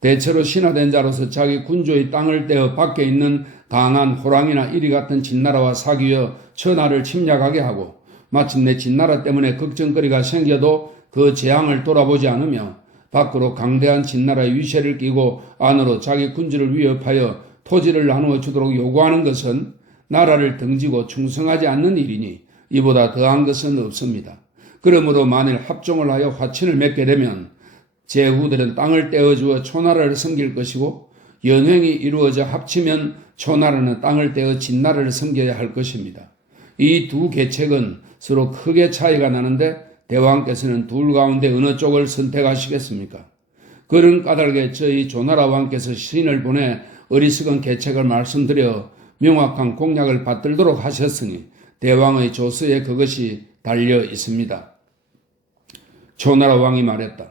대체로 신하된 자로서 자기 군주의 땅을 떼어 밖에 있는 강한 호랑이나 이리 같은 진나라와 사귀어 천하를 침략하게 하고 마침내 진나라 때문에 걱정거리가 생겨도 그 재앙을 돌아보지 않으며 밖으로 강대한 진나라의 위세를 끼고 안으로 자기 군주를 위협하여 토지를 나누어 주도록 요구하는 것은 나라를 등지고 충성하지 않는 일이니 이보다 더한 것은 없습니다. 그러므로 만일 합종을 하여 화친을 맺게 되면 제후들은 땅을 떼어주어 초나라를 섬길 것이고 연횡이 이루어져 합치면 초나라는 땅을 떼어 진나라를 섬겨야 할 것입니다. 이 두 계책은 서로 크게 차이가 나는데 대왕께서는 둘 가운데 어느 쪽을 선택하시겠습니까? 그런 까닭에 저희 조나라 왕께서 신을 보내 어리석은 계책을 말씀드려 명확한 공약을 받들도록 하셨으니 대왕의 조서에 그것이 달려 있습니다. 초나라 왕이 말했다.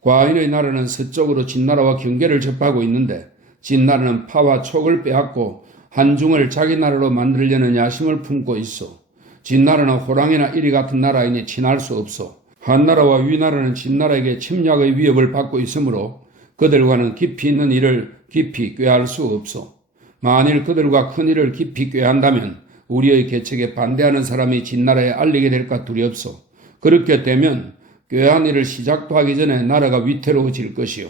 과인의 나라는 서쪽으로 진나라와 경계를 접하고 있는데 진나라는 파와 촉을 빼앗고 한중을 자기 나라로 만들려는 야심을 품고 있어. 진나라는 호랑이나 이리 같은 나라이니 친할 수 없어. 한나라와 위나라는 진나라에게 침략의 위협을 받고 있으므로 그들과는 깊이 있는 일을 깊이 꾀할 수 없어. 만일 그들과 큰 일을 깊이 꾀한다면 우리의 계책에 반대하는 사람이 진나라에 알리게 될까 두렵소. 그렇게 되면 꾀한 일을 시작도 하기 전에 나라가 위태로워질 것이요.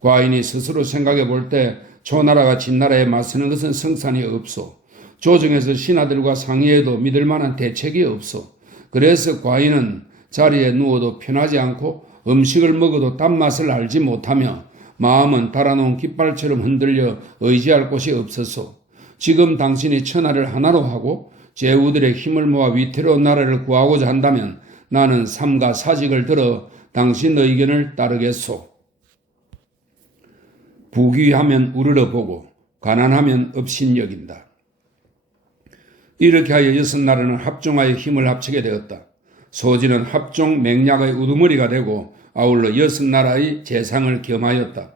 과인이 스스로 생각해 볼 때 초나라가 진나라에 맞서는 것은 성산이 없소. 조정에서 신하들과 상의해도 믿을 만한 대책이 없소. 그래서 과인은 자리에 누워도 편하지 않고 음식을 먹어도 단맛을 알지 못하며 마음은 달아놓은 깃발처럼 흔들려 의지할 곳이 없었소. 지금 당신이 천하를 하나로 하고 제후들의 힘을 모아 위태로운 나라를 구하고자 한다면 나는 삼가 사직을 들어 당신 의견을 따르겠소. 부귀하면 우러러보고 가난하면 업신여긴다. 이렇게 하여 6나라는 합종하여 힘을 합치게 되었다. 소진은 합종 맹약의 우두머리가 되고 아울러 6나라의 재상을 겸하였다.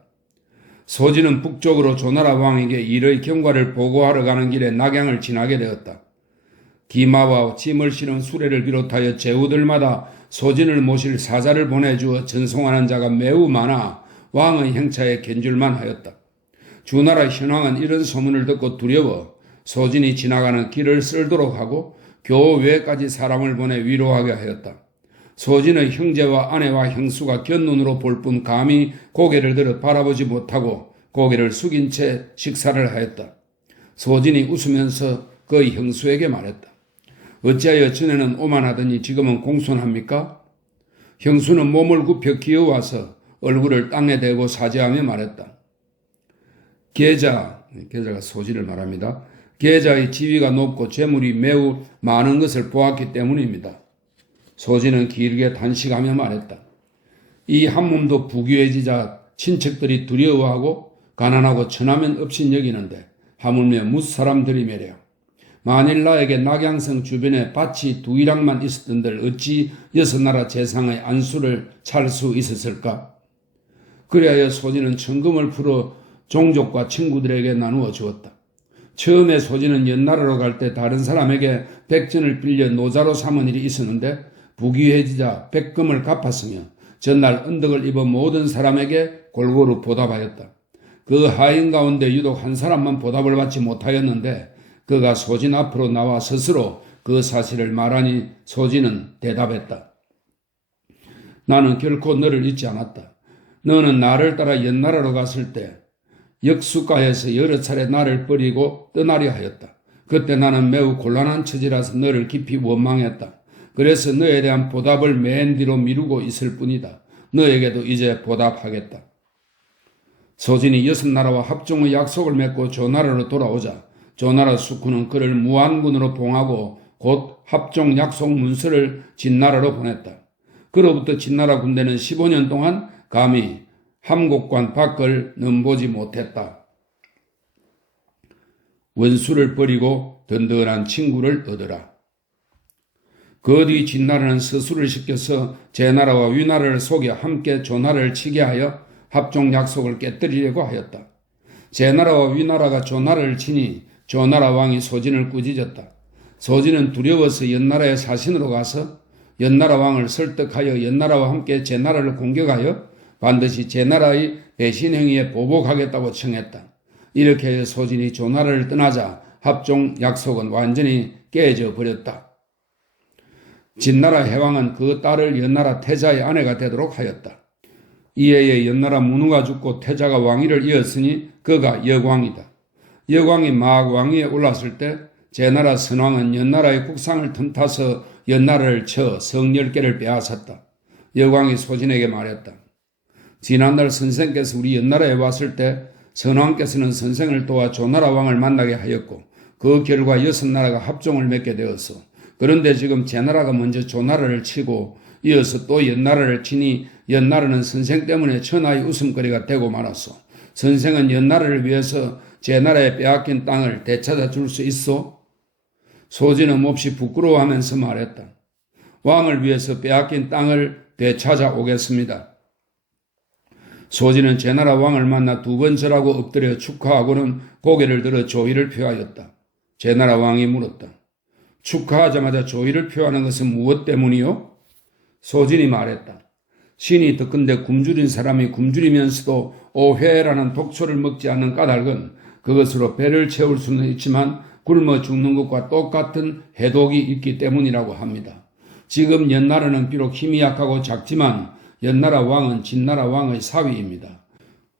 소진은 북쪽으로 조나라 왕에게 일의 경과를 보고하러 가는 길에 낙양을 지나게 되었다. 기마와 짐을 실은 수레를 비롯하여 제후들마다 소진을 모실 사자를 보내주어 전송하는 자가 매우 많아 왕의 행차에 견줄만 하였다. 주나라 현왕은 이런 소문을 듣고 두려워 소진이 지나가는 길을 쓸도록 하고 교 외까지 사람을 보내 위로하게 하였다. 소진의 형제와 아내와 형수가 곁눈으로 볼 뿐 감히 고개를 들어 바라보지 못하고 고개를 숙인 채 식사를 하였다. 소진이 웃으면서 그의 형수에게 말했다. 어찌하여 전에는 오만하더니 지금은 공손합니까? 형수는 몸을 굽혀 기어와서 얼굴을 땅에 대고 사죄하며 말했다. 계자가 소진을 말합니다. 계자의 지위가 높고 재물이 매우 많은 것을 보았기 때문입니다. 소진은 길게 단식하며 말했다. 이 한몸도 부귀해지자 친척들이 두려워하고 가난하고 천하면 없인 여기는데 하물며 무사람들이매랴. 만일 나에게 낙양성 주변에 밭이 2일락만 있었던들 어찌 6나라 재상의 안수를 찰 수 있었을까? 그리하여 소진은 천금을 풀어 종족과 친구들에게 나누어 주었다. 처음에 소진은 옛나라로 갈 때 다른 사람에게 백전을 빌려 노자로 삼은 일이 있었는데 부귀해지자 백금을 갚았으며 전날 언덕을 입어 모든 사람에게 골고루 보답하였다. 그 하인 가운데 유독 한 사람만 보답을 받지 못하였는데 그가 소진 앞으로 나와 스스로 그 사실을 말하니 소진은 대답했다. 나는 결코 너를 잊지 않았다. 너는 나를 따라 옛나라로 갔을 때 역수가에서 여러 차례 나를 버리고 떠나려 하였다. 그때 나는 매우 곤란한 처지라서 너를 깊이 원망했다. 그래서 너에 대한 보답을 맨 뒤로 미루고 있을 뿐이다. 너에게도 이제 보답하겠다. 소진이 6나라와 합종의 약속을 맺고 조나라로 돌아오자 조나라 숙후는 그를 무안군으로 봉하고 곧 합종 약속 문서를 진나라로 보냈다. 그로부터 진나라 군대는 15년 동안 감히 함곡관 밖을 넘보지 못했다. 원수를 버리고 든든한 친구를 얻으라. 그 뒤 진나라는 서술을 시켜서 제나라와 위나라를 속여 함께 조나라를 치게 하여 합종 약속을 깨뜨리려고 하였다. 제나라와 위나라가 조나라를 치니 조나라 왕이 소진을 꾸짖었다. 소진은 두려워서 옛나라의 사신으로 가서 옛나라 왕을 설득하여 옛나라와 함께 제나라를 공격하여 반드시 제나라의 배신 행위에 보복하겠다고 청했다. 이렇게 해서 소진이 조나라를 떠나자 합종 약속은 완전히 깨져 버렸다. 진나라 해왕은 그 딸을 옛나라 태자의 아내가 되도록 하였다. 이해에 옛나라 문우가 죽고 태자가 왕위를 이었으니 그가 여광이다. 여광이 막 왕위에 올랐을 때 제나라 선왕은 옛나라의 국상을 틈타서 옛나라를 쳐 성 10개를 빼앗았다. 여광이 소진에게 말했다. 지난날 선생께서 우리 옛나라에 왔을 때 선왕께서는 선생을 도와 조나라 왕을 만나게 하였고 그 결과 6나라가 합종을 맺게 되었어. 그런데 지금 제나라가 먼저 조나라를 치고 이어서 또 옛나라를 치니 옛나라는 선생 때문에 천하의 웃음거리가 되고 말았어. 선생은 옛나라를 위해서 제나라에 빼앗긴 땅을 되찾아 줄 수 있어? 소진은 몹시 부끄러워하면서 말했다. 왕을 위해서 빼앗긴 땅을 되찾아 오겠습니다. 소진은 제나라 왕을 만나 2번 절하고 엎드려 축하하고는 고개를 들어 조의를 표하였다. 제나라 왕이 물었다. 축하하자마자 조의를 표하는 것은 무엇 때문이요? 소진이 말했다. 신이 듣건대 굶주린 사람이 굶주리면서도 오회라는 독초를 먹지 않는 까닭은 그것으로 배를 채울 수는 있지만 굶어 죽는 것과 똑같은 해독이 있기 때문이라고 합니다. 지금 옛나라는 비록 힘이 약하고 작지만 옛나라 왕은 진나라 왕의 사위입니다.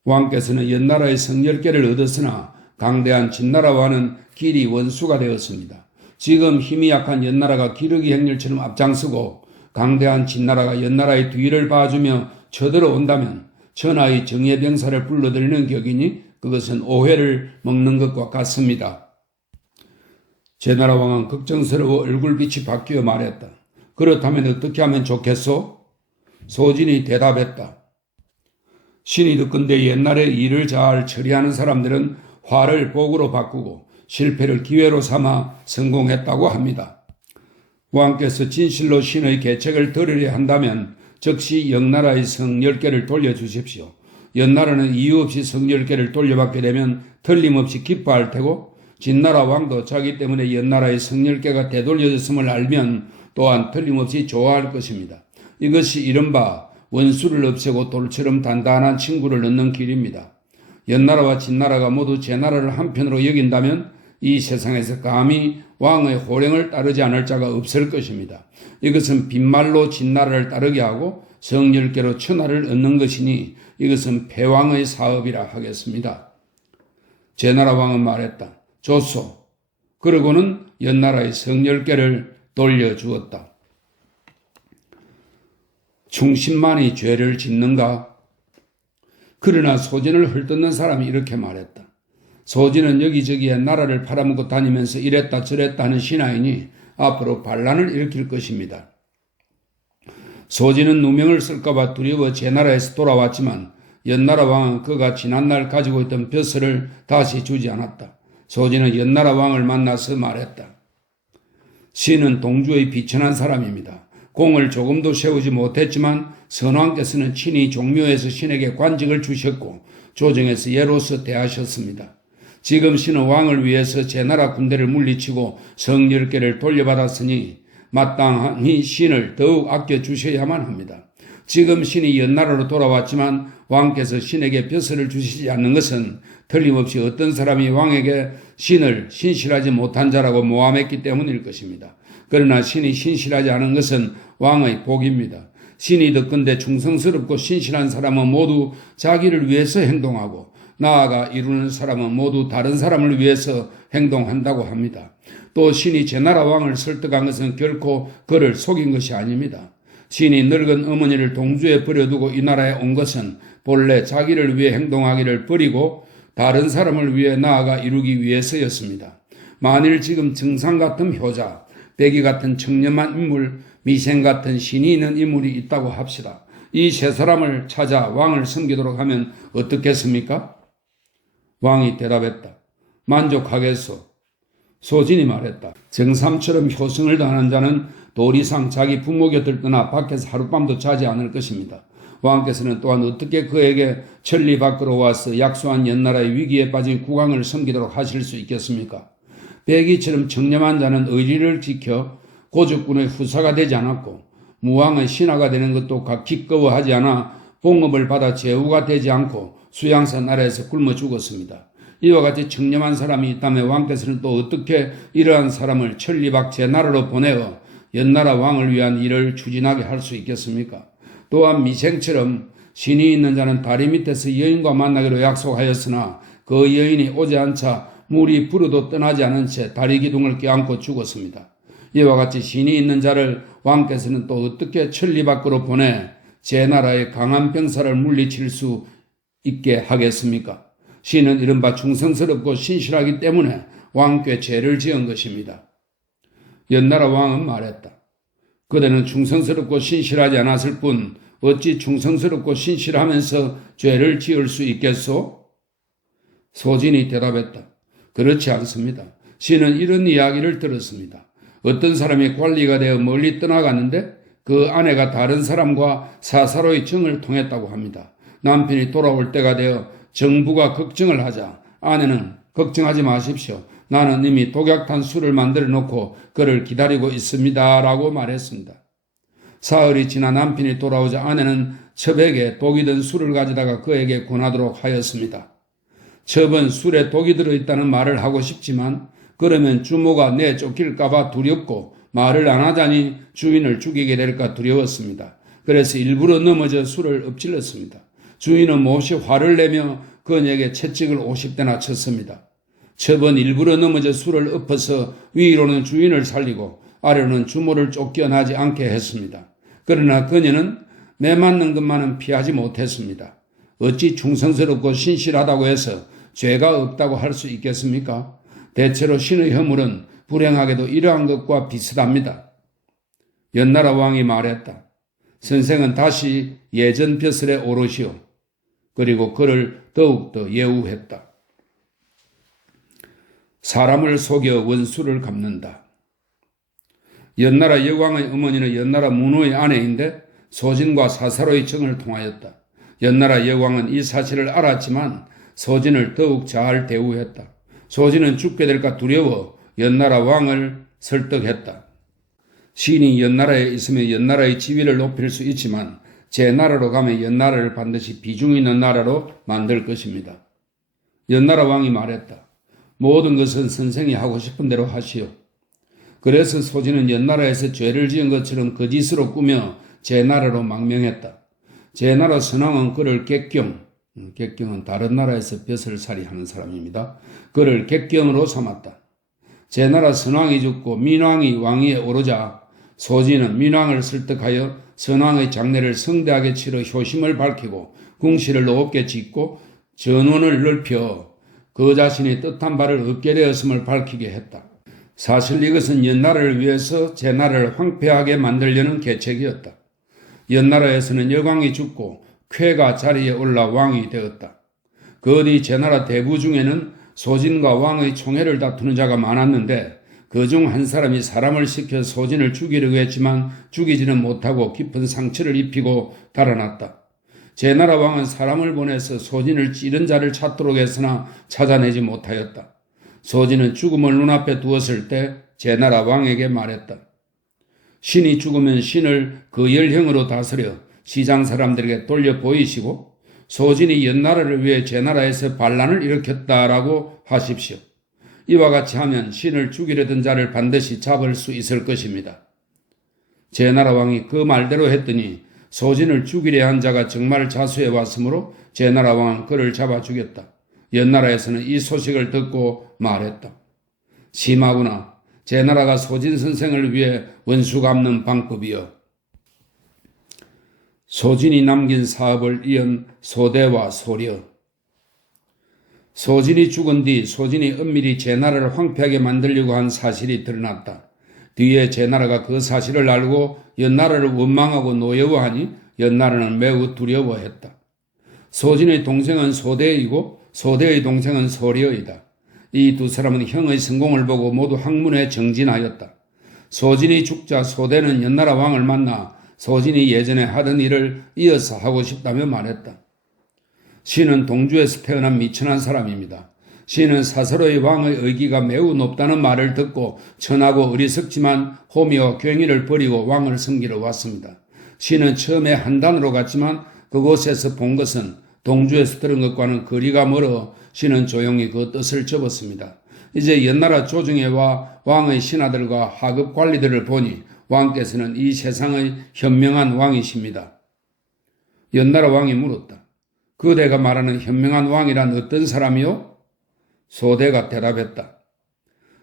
왕께서는 옛나라의 성 10개를 얻었으나 강대한 진나라와는 길이 원수가 되었습니다. 지금 힘이 약한 옛나라가 기러기 행렬처럼 앞장서고 강대한 진나라가 옛나라의 뒤를 봐주며 쳐들어온다면 천하의 정예병사를 불러들이는 격이니 그것은 오해를 먹는 것과 같습니다. 제나라 왕은 걱정스러워 얼굴빛이 바뀌어 말했다. 그렇다면 어떻게 하면 좋겠소? 소진이 대답했다. 신이 듣건대 옛날에 일을 잘 처리하는 사람들은 화를 복으로 바꾸고 실패를 기회로 삼아 성공했다고 합니다. 왕께서 진실로 신의 계책을 들으려 한다면 즉시 영나라의 성 10개를 돌려주십시오. 옛나라는 이유 없이 성열계를 돌려받게 되면 틀림없이 기뻐할 테고 진나라 왕도 자기 때문에 옛나라의 성열계가 되돌려졌음을 알면 또한 틀림없이 좋아할 것입니다. 이것이 이른바 원수를 없애고 돌처럼 단단한 친구를 얻는 길입니다. 옛나라와 진나라가 모두 제 나라를 한편으로 여긴다면 이 세상에서 감히 왕의 호령을 따르지 않을 자가 없을 것입니다. 이것은 빈말로 진나라를 따르게 하고 성열계로 천하를 얻는 것이니 이것은 패왕의 사업이라 하겠습니다. 제나라 왕은 말했다. 좋소. 그러고는 옛나라의 성열계를 돌려주었다. 충신만이 죄를 짓는가? 그러나 소진을 헐뜯는 사람이 이렇게 말했다. 소진은 여기저기에 나라를 팔아먹고 다니면서 이랬다 저랬다 하는 신하이니 앞으로 반란을 일으킬 것입니다. 소진은 누명을 쓸까봐 두려워 제나라에서 돌아왔지만 옛나라 왕은 그가 지난날 가지고 있던 벼슬을 다시 주지 않았다. 소진은 옛나라 왕을 만나서 말했다. 신은 동주의 비천한 사람입니다. 공을 조금도 세우지 못했지만 선왕께서는 친히 종묘에서 신에게 관직을 주셨고 조정에서 예로서 대하셨습니다. 지금 신은 왕을 위해서 제나라 군대를 물리치고 성열계를 돌려받았으니 마땅히 신을 더욱 아껴주셔야만 합니다. 지금 신이 옛나라로 돌아왔지만 왕께서 신에게 벼슬을 주시지 않는 것은 틀림없이 어떤 사람이 왕에게 신을 신실하지 못한 자라고 모함했기 때문일 것입니다. 그러나 신이 신실하지 않은 것은 왕의 복입니다. 신이 듣건대 충성스럽고 신실한 사람은 모두 자기를 위해서 행동하고 나아가 이루는 사람은 모두 다른 사람을 위해서 행동한다고 합니다. 또 신이 제나라 왕을 설득한 것은 결코 그를 속인 것이 아닙니다. 신이 늙은 어머니를 동주에 버려두고 이 나라에 온 것은 본래 자기를 위해 행동하기를 버리고 다른 사람을 위해 나아가 이루기 위해서였습니다. 만일 지금 정상 같은 효자, 백이 같은 청렴한 인물, 미생 같은 신이 있는 인물이 있다고 합시다. 이 세 사람을 찾아 왕을 섬기도록 하면 어떻겠습니까? 왕이 대답했다. 만족하겠소. 소진이 말했다. 정삼처럼 효성을 다하는 자는 도리상 자기 부모 곁을 떠나 밖에서 하룻밤도 자지 않을 것입니다. 왕께서는 또한 어떻게 그에게 천리 밖으로 와서 약소한 옛나라의 위기에 빠진 국왕을 섬기도록 하실 수 있겠습니까? 백이처럼 청렴한 자는 의리를 지켜 고적군의 후사가 되지 않았고 무왕의 신하가 되는 것도 기꺼워하지 않아 봉업을 받아 제후가 되지 않고 수양사 나라에서 굶어 죽었습니다. 이와 같이 청렴한 사람이 있다면 왕께서는 또 어떻게 이러한 사람을 천리밖 제나라로 보내어 옛나라 왕을 위한 일을 추진하게 할 수 있겠습니까? 또한 미생처럼 신이 있는 자는 다리 밑에서 여인과 만나기로 약속하였으나 그 여인이 오지 않자 물이 불어도 떠나지 않은 채 다리 기둥을 껴안고 죽었습니다. 이와 같이 신이 있는 자를 왕께서는 또 어떻게 천리 밖으로 보내 제나라의 강한 병사를 물리칠 수 있게 하겠습니까? 신은 이른바 충성스럽고 신실하기 때문에 왕께 죄를 지은 것입니다. 옛나라 왕은 말했다. 그대는 충성스럽고 신실하지 않았을 뿐 어찌 충성스럽고 신실하면서 죄를 지을 수 있겠소? 소진이 대답했다. 그렇지 않습니다. 신은 이런 이야기를 들었습니다. 어떤 사람이 관리가 되어 멀리 떠나갔는데 그 아내가 다른 사람과 사사로이 정을 통했다고 합니다. 남편이 돌아올 때가 되어 정부가 걱정을 하자 아내는 걱정하지 마십시오. 나는 이미 독약탄 술을 만들어 놓고 그를 기다리고 있습니다. 라고 말했습니다. 사흘이 지나 남편이 돌아오자 아내는 첩에게 독이 든 술을 가져다가 그에게 권하도록 하였습니다. 첩은 술에 독이 들어있다는 말을 하고 싶지만 그러면 주모가 내쫓길까봐 두렵고 말을 안 하자니 주인을 죽이게 될까 두려웠습니다. 그래서 일부러 넘어져 술을 엎질렀습니다. 주인은 몹시 화를 내며 그녀에게 채찍을 50대나 쳤습니다. 첩은 일부러 넘어져 술을 엎어서 위로는 주인을 살리고 아래로는 주모를 쫓겨나지 않게 했습니다. 그러나 그녀는 매맞는 것만은 피하지 못했습니다. 어찌 충성스럽고 신실하다고 해서 죄가 없다고 할 수 있겠습니까? 대체로 신의 허물은 불행하게도 이러한 것과 비슷합니다. 옛나라 왕이 말했다. 선생은 다시 예전 벼슬에 오르시오. 그리고 그를 더욱더 예우했다. 사람을 속여 원수를 갚는다. 옛나라 여왕의 어머니는 옛나라 문호의 아내인데 소진과 사사로의 정을 통하였다. 연나라 여왕은 이 사실을 알았지만 소진을 더욱 잘 대우했다. 소진은 죽게 될까 두려워 연나라 왕을 설득했다. 신이 연나라에 있으면 연나라의 지위를 높일 수 있지만 제 나라로 가면 연나라를 반드시 비중 있는 나라로 만들 것입니다. 연나라 왕이 말했다. 모든 것은 선생이 하고 싶은 대로 하시오. 그래서 소진은 연나라에서 죄를 지은 것처럼 거짓으로 꾸며 제 나라로 망명했다. 제 나라 선왕은 그를 객경은 다른 나라에서 벼슬살이 하는 사람입니다. 그를 객경으로 삼았다. 제 나라 선왕이 죽고 민왕이 왕위에 오르자 소진은 민왕을 설득하여 선왕의 장례를 성대하게 치러 효심을 밝히고 궁시를 높게 짓고 전원을 넓혀 그 자신이 뜻한 바를 얻게 되었음을 밝히게 했다. 사실 이것은 연나라를 위해서 제 나라를 황폐하게 만들려는 계책이었다. 연나라에서는 여왕이 죽고 쾌가 자리에 올라 왕이 되었다. 그 뒤 제 나라 대부 중에는 소진과 왕의 총애를 다투는 자가 많았는데 그 중 한 사람이 사람을 시켜 소진을 죽이려고 했지만 죽이지는 못하고 깊은 상처를 입히고 달아났다. 제 나라 왕은 사람을 보내서 소진을 찌른 자를 찾도록 했으나 찾아내지 못하였다. 소진은 죽음을 눈앞에 두었을 때 제 나라 왕에게 말했다. 신이 죽으면 신을 그 열형으로 다스려 시장 사람들에게 돌려 보이시고 소진이 연나라를 위해 제 나라에서 반란을 일으켰다라고 하십시오. 이와 같이 하면 신을 죽이려던 자를 반드시 잡을 수 있을 것입니다. 제 나라 왕이 그 말대로 했더니 소진을 죽이려 한 자가 정말 자수해 왔으므로 제 나라 왕은 그를 잡아 죽였다. 연나라에서는 이 소식을 듣고 말했다. 심하구나. 제 나라가 소진 선생을 위해 원수 갚는 방법이여. 소진이 남긴 사업을 이은 소대와 소려. 소진이 죽은 뒤 소진이 은밀히 제 나라를 황폐하게 만들려고 한 사실이 드러났다. 뒤에 제 나라가 그 사실을 알고 연나라를 원망하고 노여워하니 연나라는 매우 두려워했다. 소진의 동생은 소대이고 소대의 동생은 소려이다. 이 두 사람은 형의 성공을 보고 모두 학문에 정진하였다. 소진이 죽자 소대는 연나라 왕을 만나 소진이 예전에 하던 일을 이어서 하고 싶다며 말했다. 신은 동주에서 태어난 미천한 사람입니다. 신은 사서로의 왕의 의기가 매우 높다는 말을 듣고 천하고 어리석지만 호미와 경의를 버리고 왕을 섬기러 왔습니다. 신은 처음에 한단으로 갔지만 그곳에서 본 것은 동주에서 들은 것과는 거리가 멀어 신은 조용히 그 뜻을 접었습니다. 이제 연나라 조정회와 왕의 신하들과 하급 관리들을 보니 왕께서는 이 세상의 현명한 왕이십니다. 연나라 왕이 물었다. 그대가 말하는 현명한 왕이란 어떤 사람이요? 소대가 대답했다.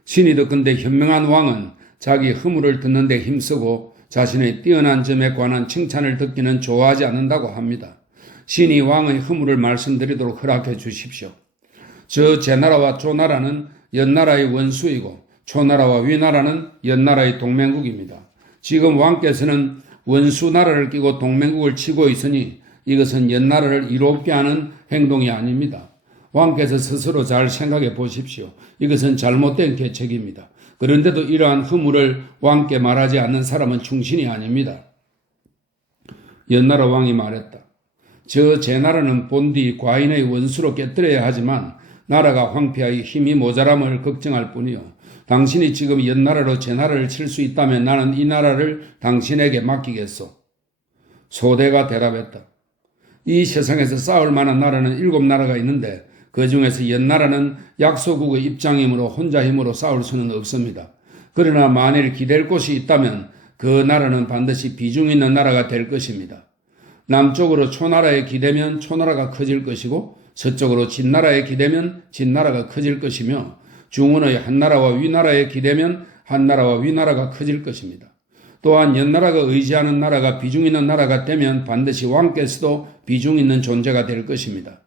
신이 듣건대 현명한 왕은 자기 허물을 듣는 데 힘쓰고 자신의 뛰어난 점에 관한 칭찬을 듣기는 좋아하지 않는다고 합니다. 신이 왕의 허물을 말씀드리도록 허락해 주십시오. 저 제나라와 조나라는 연나라의 원수이고 초나라와 위나라는 연나라의 동맹국입니다. 지금 왕께서는 원수 나라를 끼고 동맹국을 치고 있으니 이것은 연나라를 이롭게 하는 행동이 아닙니다. 왕께서 스스로 잘 생각해 보십시오. 이것은 잘못된 계책입니다. 그런데도 이러한 허물을 왕께 말하지 않는 사람은 충신이 아닙니다. 연나라 왕이 말했다. 저 제나라는 본디 과인의 원수로 깨뜨려야 하지만 나라가 황폐하여 힘이 모자람을 걱정할 뿐이요. 당신이 지금 연나라로 제나라를 칠 수 있다면 나는 이 나라를 당신에게 맡기겠소. 소대가 대답했다. 이 세상에서 싸울 만한 나라는 7나라가 있는데 그 중에서 연나라는 약소국의 입장이므로 혼자 힘으로 싸울 수는 없습니다. 그러나 만일 기댈 곳이 있다면 그 나라는 반드시 비중 있는 나라가 될 것입니다. 남쪽으로 초나라에 기대면 초나라가 커질 것이고 서쪽으로 진나라에 기대면 진나라가 커질 것이며 중원의 한나라와 위나라에 기대면 한나라와 위나라가 커질 것입니다. 또한 연나라가 의지하는 나라가 비중 있는 나라가 되면 반드시 왕께서도 비중 있는 존재가 될 것입니다.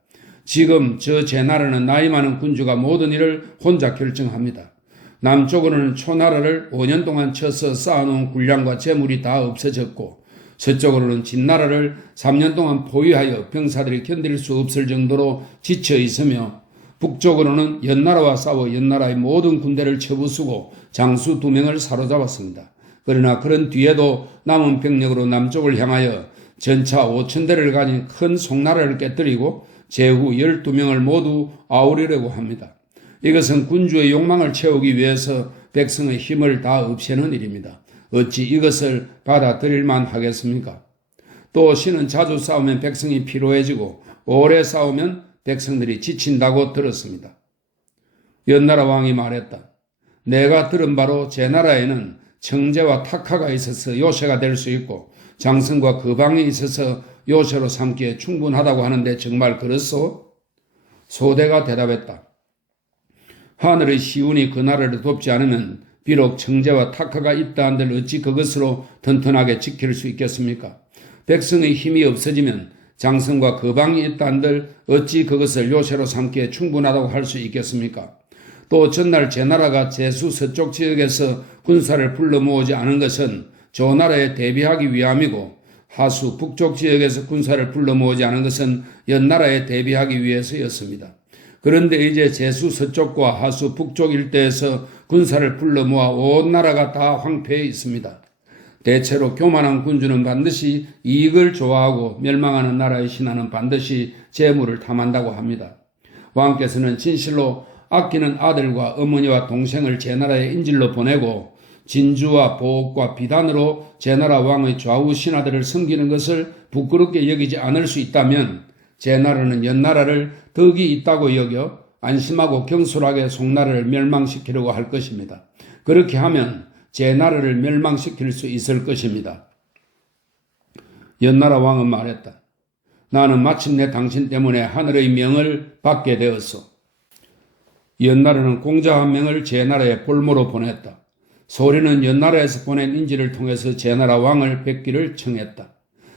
지금 저 제나라는 나이 많은 군주가 모든 일을 혼자 결정합니다. 남쪽으로는 초나라를 5년 동안 쳐서 쌓아놓은 군량과 재물이 다 없어졌고 서쪽으로는 진나라를 3년 동안 포위하여 병사들이 견딜 수 없을 정도로 지쳐 있으며 북쪽으로는 연나라와 싸워 연나라의 모든 군대를 쳐부수고 장수 2명을 사로잡았습니다. 그러나 그런 뒤에도 남은 병력으로 남쪽을 향하여 전차 5,000대를 가진 큰 송나라를 깨뜨리고 제후 12명을 모두 아우르려고 합니다. 이것은 군주의 욕망을 채우기 위해서 백성의 힘을 다 없애는 일입니다. 어찌 이것을 받아들일만 하겠습니까? 또 신은 자주 싸우면 백성이 피로해지고 오래 싸우면 백성들이 지친다고 들었습니다. 연나라 왕이 말했다. 내가 들은 바로 제 나라에는 청제와 탁하가 있어서 요새가 될 수 있고 장성과 거방이 있어서 요새로 삼기에 충분하다고 하는데 정말 그렇소? 소대가 대답했다. 하늘의 시운이 그 나라를 돕지 않으면 비록 청제와 탁하가 있다 한들 어찌 그것으로 튼튼하게 지킬 수 있겠습니까? 백성의 힘이 없어지면 장성과 거방이 있다 한들 어찌 그것을 요새로 삼기에 충분하다고 할 수 있겠습니까? 또 전날 제 나라가 제수 서쪽 지역에서 군사를 불러 모으지 않은 것은 저 나라에 대비하기 위함이고 하수 북쪽 지역에서 군사를 불러 모으지 않은 것은 연나라에 대비하기 위해서였습니다. 그런데 이제 제수 서쪽과 하수 북쪽 일대에서 군사를 불러 모아 온 나라가 다 황폐해 있습니다. 대체로 교만한 군주는 반드시 이익을 좋아하고 멸망하는 나라의 신하는 반드시 재물을 탐한다고 합니다. 왕께서는 진실로 아끼는 아들과 어머니와 동생을 제 나라에 인질로 보내고 진주와 보옥과 비단으로 제 나라 왕의 좌우 신하들을 섬기는 것을 부끄럽게 여기지 않을 수 있다면 제 나라는 연나라를 덕이 있다고 여겨 안심하고 경솔하게 송나라를 멸망시키려고 할 것입니다. 그렇게 하면 제 나라를 멸망시킬 수 있을 것입니다. 연나라 왕은 말했다. 나는 마침내 당신 때문에 하늘의 명을 받게 되었소. 연나라는 공자 한 명을 제 나라에 볼모로 보냈다. 소리는 연나라에서 보낸 인지를 통해서 제 나라 왕을 뵙기를 청했다.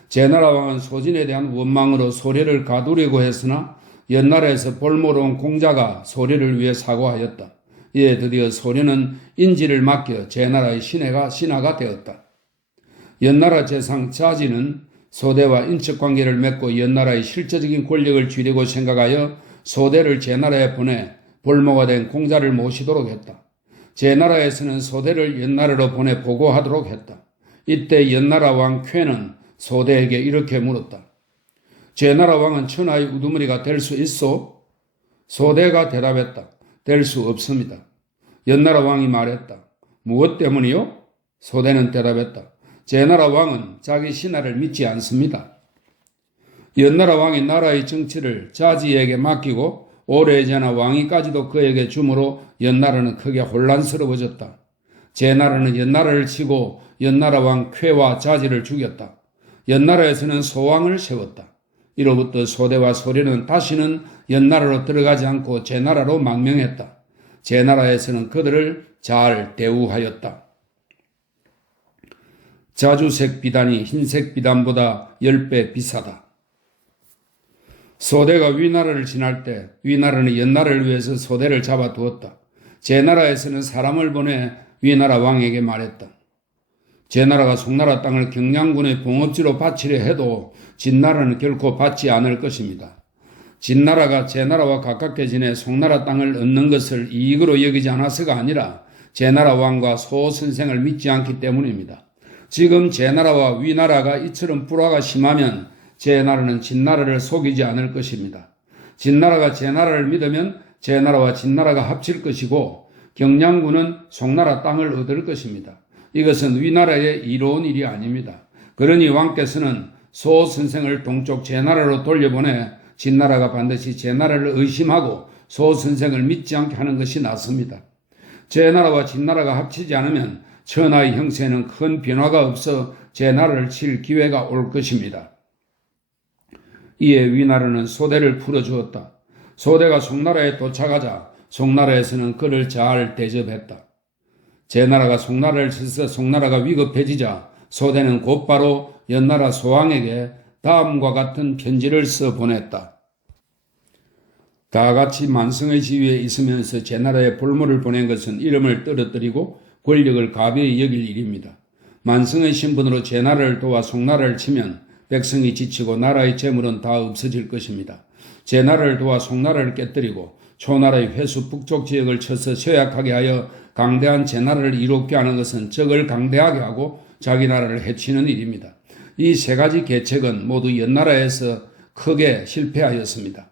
제 나라 왕은 소진에 대한 원망으로 소리를 가두려고 했으나 연나라에서 볼모로 온 공자가 소리를 위해 사과하였다. 이에 드디어 소리는 인지를 맡겨 제 나라의 신하가 되었다. 연나라 재상 자지는 소대와 인척관계를 맺고 연나라의 실제적인 권력을 쥐려고 생각하여 소대를 제 나라에 보내 볼모가 된 공자를 모시도록 했다. 제 나라에서는 소대를 연나라로 보내 보고하도록 했다. 이때 연나라 왕 쾌는 소대에게 이렇게 물었다. 제 나라 왕은 천하의 우두머리가 될 수 있소? 소대가 대답했다. 될 수 없습니다. 연나라 왕이 말했다. 무엇 때문이요? 소대는 대답했다. 제 나라 왕은 자기 신하를 믿지 않습니다. 연나라 왕이 나라의 정치를 자지에게 맡기고 오래전에 왕위까지도 그에게 주므로 연나라는 크게 혼란스러워졌다. 제 나라는 연나라를 치고 연나라 왕 쾌와 자지를 죽였다. 연나라에서는 소왕을 세웠다. 이로부터 소대와 소리는 다시는 연나라로 들어가지 않고 제 나라로 망명했다. 제 나라에서는 그들을 잘 대우하였다. 자주색 비단이 흰색 비단보다 10배 비싸다. 소대가 위나라를 지날 때 위나라는 연나라를 위해서 소대를 잡아두었다. 제 나라에서는 사람을 보내 위나라 왕에게 말했다. 제 나라가 송나라 땅을 경량군의 봉업지로 바치려 해도 진나라는 결코 받지 않을 것입니다. 진나라가 제 나라와 가깝게 지내 송나라 땅을 얻는 것을 이익으로 여기지 않아서가 아니라 제 나라 왕과 소 선생을 믿지 않기 때문입니다. 지금 제 나라와 위나라가 이처럼 불화가 심하면 제 나라는 진나라를 속이지 않을 것입니다. 진나라가 제 나라를 믿으면 제 나라와 진나라가 합칠 것이고 경량군은 송나라 땅을 얻을 것입니다. 이것은 위나라의 이로운 일이 아닙니다. 그러니 왕께서는 소 선생을 동쪽 제 나라로 돌려보내 진나라가 반드시 제 나라를 의심하고 소 선생을 믿지 않게 하는 것이 낫습니다. 제 나라와 진나라가 합치지 않으면 천하의 형세에는 큰 변화가 없어 제 나라를 칠 기회가 올 것입니다. 이에 위나라는 소대를 풀어주었다. 소대가 송나라에 도착하자 송나라에서는 그를 잘 대접했다. 제 나라가 송나라를 쳐서 송나라가 위급해지자 소대는 곧바로 연나라 소왕에게 다음과 같은 편지를 써 보냈다. 다 같이 만성의 지위에 있으면서 제 나라에 볼모를 보낸 것은 이름을 떨어뜨리고 권력을 가벼이 여길 일입니다. 만성의 신분으로 제 나라를 도와 송나라를 치면 백성이 지치고 나라의 재물은 다 없어질 것입니다. 제 나라를 도와 송나라를 깨뜨리고 초나라의 회수 북쪽 지역을 쳐서 쇠약하게 하여 강대한 제 나라를 이롭게 하는 것은 적을 강대하게 하고 자기 나라를 해치는 일입니다. 이 세 가지 계책은 모두 연나라에서 크게 실패하였습니다.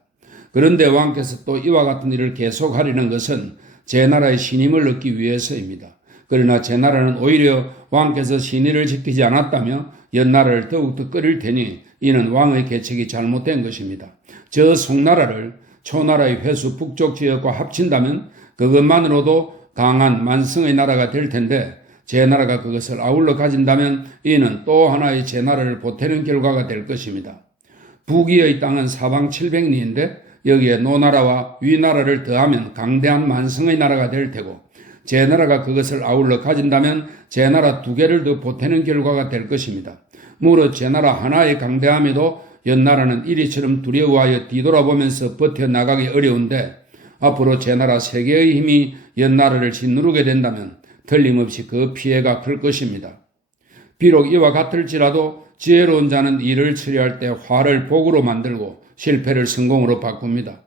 그런데 왕께서 또 이와 같은 일을 계속하려는 것은 제나라의 신임을 얻기 위해서입니다. 그러나 제나라는 오히려 왕께서 신의를 지키지 않았다며 연나라를 더욱더 끓일 테니 이는 왕의 계책이 잘못된 것입니다. 저 송나라를 초나라의 회수 북쪽 지역과 합친다면 그것만으로도 강한 만성의 나라가 될 텐데 제나라가 그것을 아울러 가진다면 이는 또 하나의 제나라를 보태는 결과가 될 것입니다. 북위의 땅은 사방 700리인데 여기에 노나라와 위나라를 더하면 강대한 만성의 나라가 될 테고 제나라가 그것을 아울러 가진다면 제나라 두 개를 더 보태는 결과가 될 것입니다. 무릇 제나라 하나의 강대함에도 연나라는 이리처럼 두려워하여 뒤돌아보면서 버텨나가기 어려운데 앞으로 제나라 세 개의 힘이 연나라를 짓누르게 된다면 틀림없이 그 피해가 클 것입니다. 비록 이와 같을지라도 지혜로운 자는 일을 처리할 때 화를 복으로 만들고 실패를 성공으로 바꿉니다.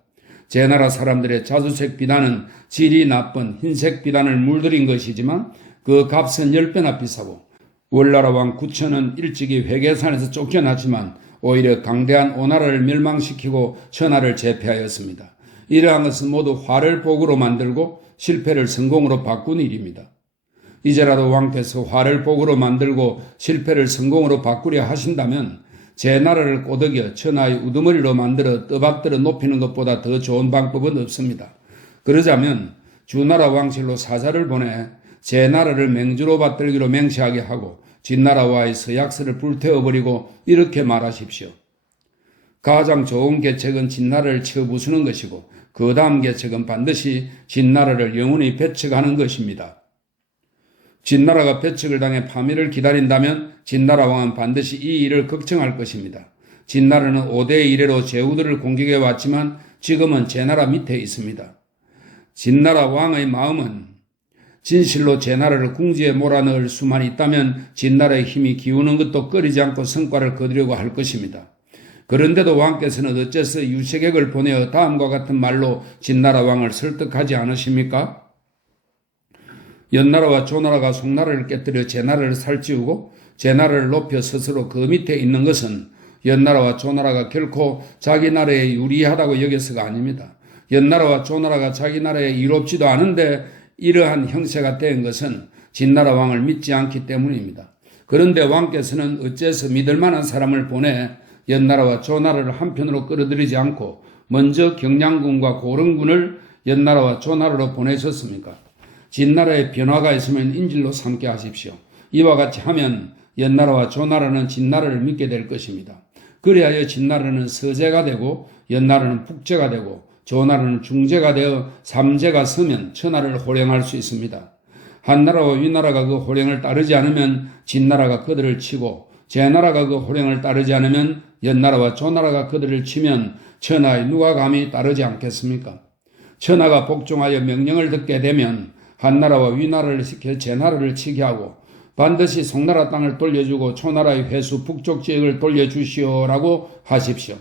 제나라 사람들의 자주색 비단은 질이 나쁜 흰색 비단을 물들인 것이지만 그 값은 10배나 비싸고 월나라 왕 구천은 일찍이 회계산에서 쫓겨났지만 오히려 강대한 오나라를 멸망시키고 천하를 제패하였습니다. 이러한 것은 모두 화를 복으로 만들고 실패를 성공으로 바꾼 일입니다. 이제라도 왕께서 화를 복으로 만들고 실패를 성공으로 바꾸려 하신다면 제나라를 꼬드겨 천하의 우두머리로 만들어 떠받들어 높이는 것보다 더 좋은 방법은 없습니다. 그러자면 주나라 왕실로 사자를 보내 제나라를 맹주로 받들기로 맹세하게 하고 진나라와의 서약서를 불태워버리고 이렇게 말하십시오. 가장 좋은 계책은 진나라를 쳐 부수는 것이고 그 다음 계책은 반드시 진나라를 영원히 배척하는 것입니다. 진나라가 배척을 당해 파멸을 기다린다면 진나라 왕은 반드시 이 일을 걱정할 것입니다. 진나라는 5대 1회로 제후들을 공격해 왔지만 지금은 제나라 밑에 있습니다. 진나라 왕의 마음은 진실로 제나라를 궁지에 몰아넣을 수만 있다면 진나라의 힘이 기우는 것도 꺼리지 않고 성과를 거두려고 할 것입니다. 그런데도 왕께서는 어째서 유색액을 보내어 다음과 같은 말로 진나라 왕을 설득하지 않으십니까? 연나라와 조나라가 송나라를 깨뜨려 제나라를 살찌우고 제나라를 높여 스스로 그 밑에 있는 것은 연나라와 조나라가 결코 자기 나라에 유리하다고 여겨서가 아닙니다. 연나라와 조나라가 자기 나라에 이롭지도 않은데 이러한 형세가 된 것은 진나라 왕을 믿지 않기 때문입니다. 그런데 왕께서는 어째서 믿을 만한 사람을 보내 연나라와 조나라를 한편으로 끌어들이지 않고 먼저 경량군과 고릉군을 연나라와 조나라로 보내셨습니까? 진나라의 변화가 있으면 인질로 삼게 하십시오. 이와 같이 하면 연나라와 조나라는 진나라를 믿게 될 것입니다. 그리하여 진나라는 서제가 되고 연나라는 북제가 되고 조나라는 중제가 되어 삼제가 서면 천하를 호령할 수 있습니다. 한나라와 위나라가 그 호령을 따르지 않으면 진나라가 그들을 치고 제나라가 그 호령을 따르지 않으면 연나라와 조나라가 그들을 치면 천하에 누가 감히 따르지 않겠습니까? 천하가 복종하여 명령을 듣게 되면 한나라와 위나라를 시켜 제나라를 치게 하고 반드시 송나라 땅을 돌려주고 초나라의 회수 북쪽 지역을 돌려주시오라고 하십시오.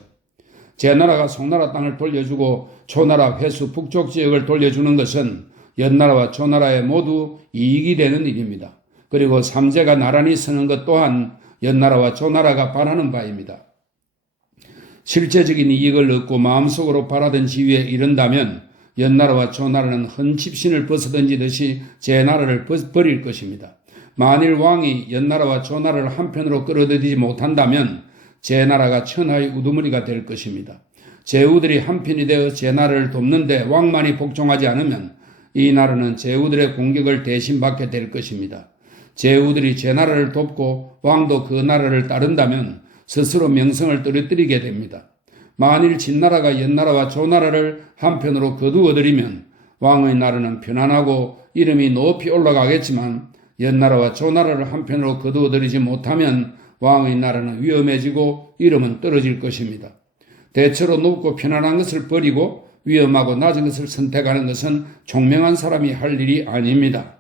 제나라가 송나라 땅을 돌려주고 초나라 회수 북쪽 지역을 돌려주는 것은 연나라와 조나라에 모두 이익이 되는 일입니다. 그리고 삼제가 나란히 서는 것 또한 연나라와 조나라가 바라는 바입니다. 실제적인 이익을 얻고 마음속으로 바라던 지위에 이른다면 연나라와 조나라는 헌칩신을 벗어던지듯이 제나라를 버릴 것입니다. 만일 왕이 연나라와 조나라를 한편으로 끌어들이지 못한다면 제나라가 천하의 우두머리가 될 것입니다. 제후들이 한편이 되어 제나라를 돕는데 왕만이 복종하지 않으면 이 나라는 제후들의 공격을 대신 받게 될 것입니다. 제후들이 제나라를 돕고 왕도 그 나라를 따른다면 스스로 명성을 떨어뜨리게 됩니다. 만일 진나라가 연나라와 조나라를 한편으로 거두어들이면 왕의 나라는 편안하고 이름이 높이 올라가겠지만 연나라와 조나라를 한편으로 거두어들이지 못하면 왕의 나라는 위험해지고 이름은 떨어질 것입니다. 대체로 높고 편안한 것을 버리고 위험하고 낮은 것을 선택하는 것은 총명한 사람이 할 일이 아닙니다.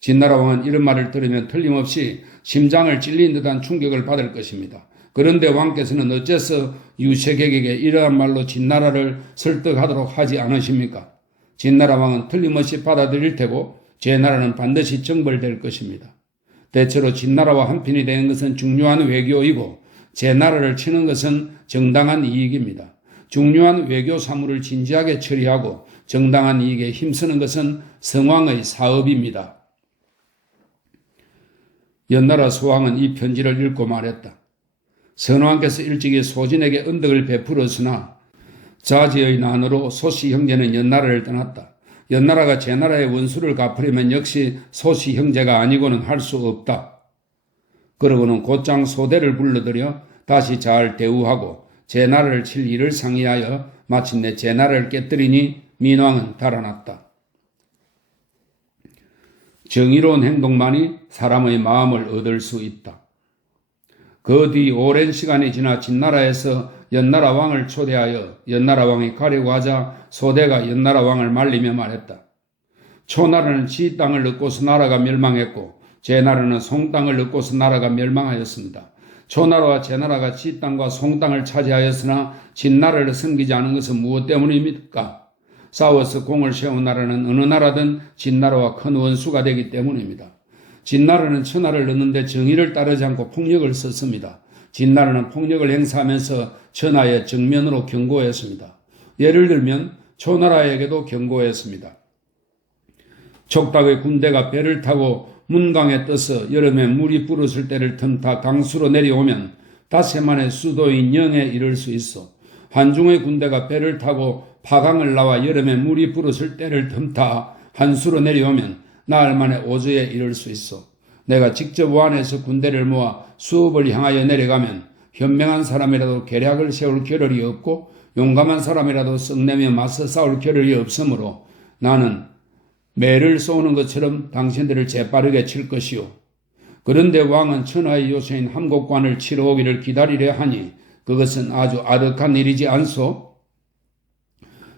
진나라 왕은 이런 말을 들으면 틀림없이 심장을 찔린 듯한 충격을 받을 것입니다. 그런데 왕께서는 어째서 유색액에게 이러한 말로 진나라를 설득하도록 하지 않으십니까? 진나라 왕은 틀림없이 받아들일 테고 제나라는 반드시 정벌될 것입니다. 대체로 진나라와 한편이 되는 것은 중요한 외교이고 제나라를 치는 것은 정당한 이익입니다. 중요한 외교 사무를 진지하게 처리하고 정당한 이익에 힘쓰는 것은 성왕의 사업입니다. 연나라 소왕은 이 편지를 읽고 말했다. 선왕께서 일찍이 소진에게 은덕을 베풀었으나 자지의 난으로 소씨 형제는 연나라를 떠났다. 연나라가 제나라의 원수를 갚으려면 역시 소씨 형제가 아니고는 할 수 없다. 그러고는 곧장 소대를 불러들여 다시 잘 대우하고 제나라를 칠 일을 상의하여 마침내 제나라를 깨뜨리니 민왕은 달아났다. 정의로운 행동만이 사람의 마음을 얻을 수 있다. 그 뒤 오랜 시간이 지나 진나라에서 연나라 왕을 초대하여 연나라 왕이 가려고 하자 소대가 연나라 왕을 말리며 말했다. 초나라는 지 땅을 얻고서 나라가 멸망했고 제나라는 송 땅을 얻고서 나라가 멸망하였습니다. 초나라와 제나라가 지 땅과 송 땅을 차지하였으나 진나라를 섬기지 않은 것은 무엇 때문입니까? 싸워서 공을 세운 나라는 어느 나라든 진나라와 큰 원수가 되기 때문입니다. 진나라는 천하를 얻는데 정의를 따르지 않고 폭력을 썼습니다. 진나라는 폭력을 행사하면서 천하의 정면으로 경고했습니다. 예를 들면 초나라에게도 경고했습니다. 촉박의 군대가 배를 타고 문강에 떠서 여름에 물이 불었을 때를 틈타 강수로 내려오면 닷새 만에 수도인 영에 이를 수 있어. 한중의 군대가 배를 타고 파강을 나와 여름에 물이 불었을 때를 틈타 한수로 내려오면 나흘 만에 오저에 이를 수 있어. 내가 직접 완에서 군대를 모아 수읍을 향하여 내려가면 현명한 사람이라도 계략을 세울 겨를이 없고 용감한 사람이라도 썩내며 맞서 싸울 겨를이 없으므로 나는 매를 쏘는 것처럼 당신들을 재빠르게 칠 것이요. 그런데 왕은 천하의 요새인 함곡관을 치러 오기를 기다리려 하니 그것은 아주 아득한 일이지 않소?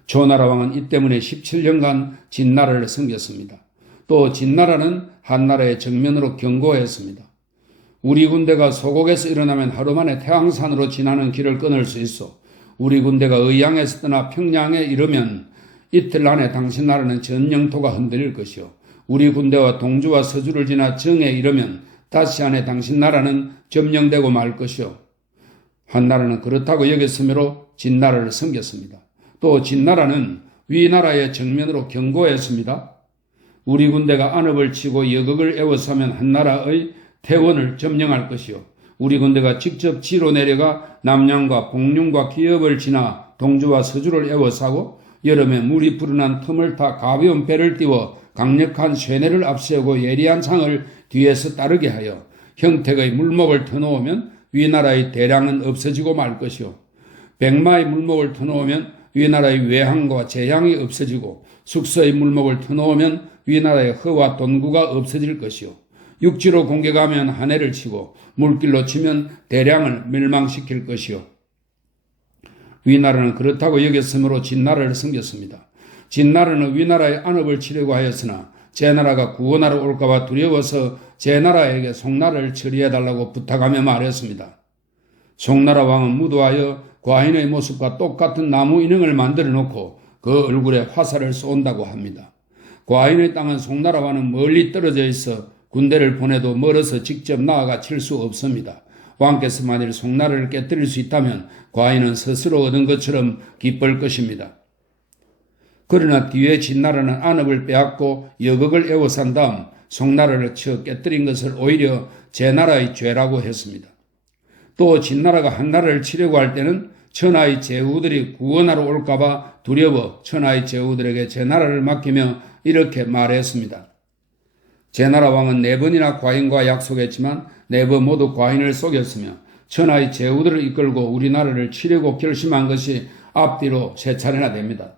초나라 왕은 이 때문에 17년간 진나라를 섬겼습니다. 또 진나라는 한나라의 정면으로 경고했습니다. 우리 군대가 소곡에서 일어나면 하루 만에 태왕산으로 지나는 길을 끊을 수 있어. 우리 군대가 의양에서 떠나 평양에 이르면 이틀 안에 당신 나라는 전 영토가 흔들릴 것이요. 우리 군대와 동주와 서주를 지나 정에 이르면 다시 안에 당신 나라는 점령되고 말 것이요. 한나라는 그렇다고 여겼으므로 진나라를 섬겼습니다. 또 진나라는 위나라의 정면으로 경고했습니다. 우리 군대가 안업을 치고 여극을 에워싸면 한나라의 태원을 점령할 것이요. 우리 군대가 직접 지로 내려가 남양과 복륜과 기업을 지나 동주와 서주를 에워싸고 여름에 물이 불어난 틈을 타 가벼운 배를 띄워 강력한 쇠뇌를 앞세우고 예리한 창을 뒤에서 따르게 하여 형택의 물목을 터놓으면 위나라의 대량은 없어지고 말 것이요. 백마의 물목을 터놓으면 위나라의 외항과 재향이 없어지고 숙서의 물목을 터놓으면 위나라의 허와 돈구가 없어질 것이요. 육지로 공격하면 한해를 치고 물길로 치면 대량을 멸망시킬 것이요. 위나라는 그렇다고 여겼으므로 진나라를 섬겼습니다. 진나라는 위나라의 안업을 치려고 하였으나 제나라가 구원하러 올까봐 두려워서 제나라에게 송나라를 처리해달라고 부탁하며 말했습니다. 송나라 왕은 무도하여 과인의 모습과 똑같은 나무 인형을 만들어 놓고 그 얼굴에 화살을 쏜다고 합니다. 과인의 땅은 송나라와는 멀리 떨어져 있어 군대를 보내도 멀어서 직접 나아가 칠 수 없습니다. 왕께서 만일 송나라를 깨뜨릴 수 있다면 과인은 스스로 얻은 것처럼 기쁠 것입니다. 그러나 뒤에 진나라는 안업을 빼앗고 여극을 에워싼 다음 송나라를 쳐 깨뜨린 것을 오히려 제나라의 죄라고 했습니다. 또 진나라가 한나라를 치려고 할 때는 천하의 제후들이 구원하러 올까봐 두려워 천하의 제후들에게 제나라를 맡기며 이렇게 말했습니다. 제나라 왕은 4번이나 과인과 약속했지만 4번 모두 과인을 속였으며 천하의 제후들을 이끌고 우리나라를 치려고 결심한 것이 앞뒤로 3차례나 됩니다.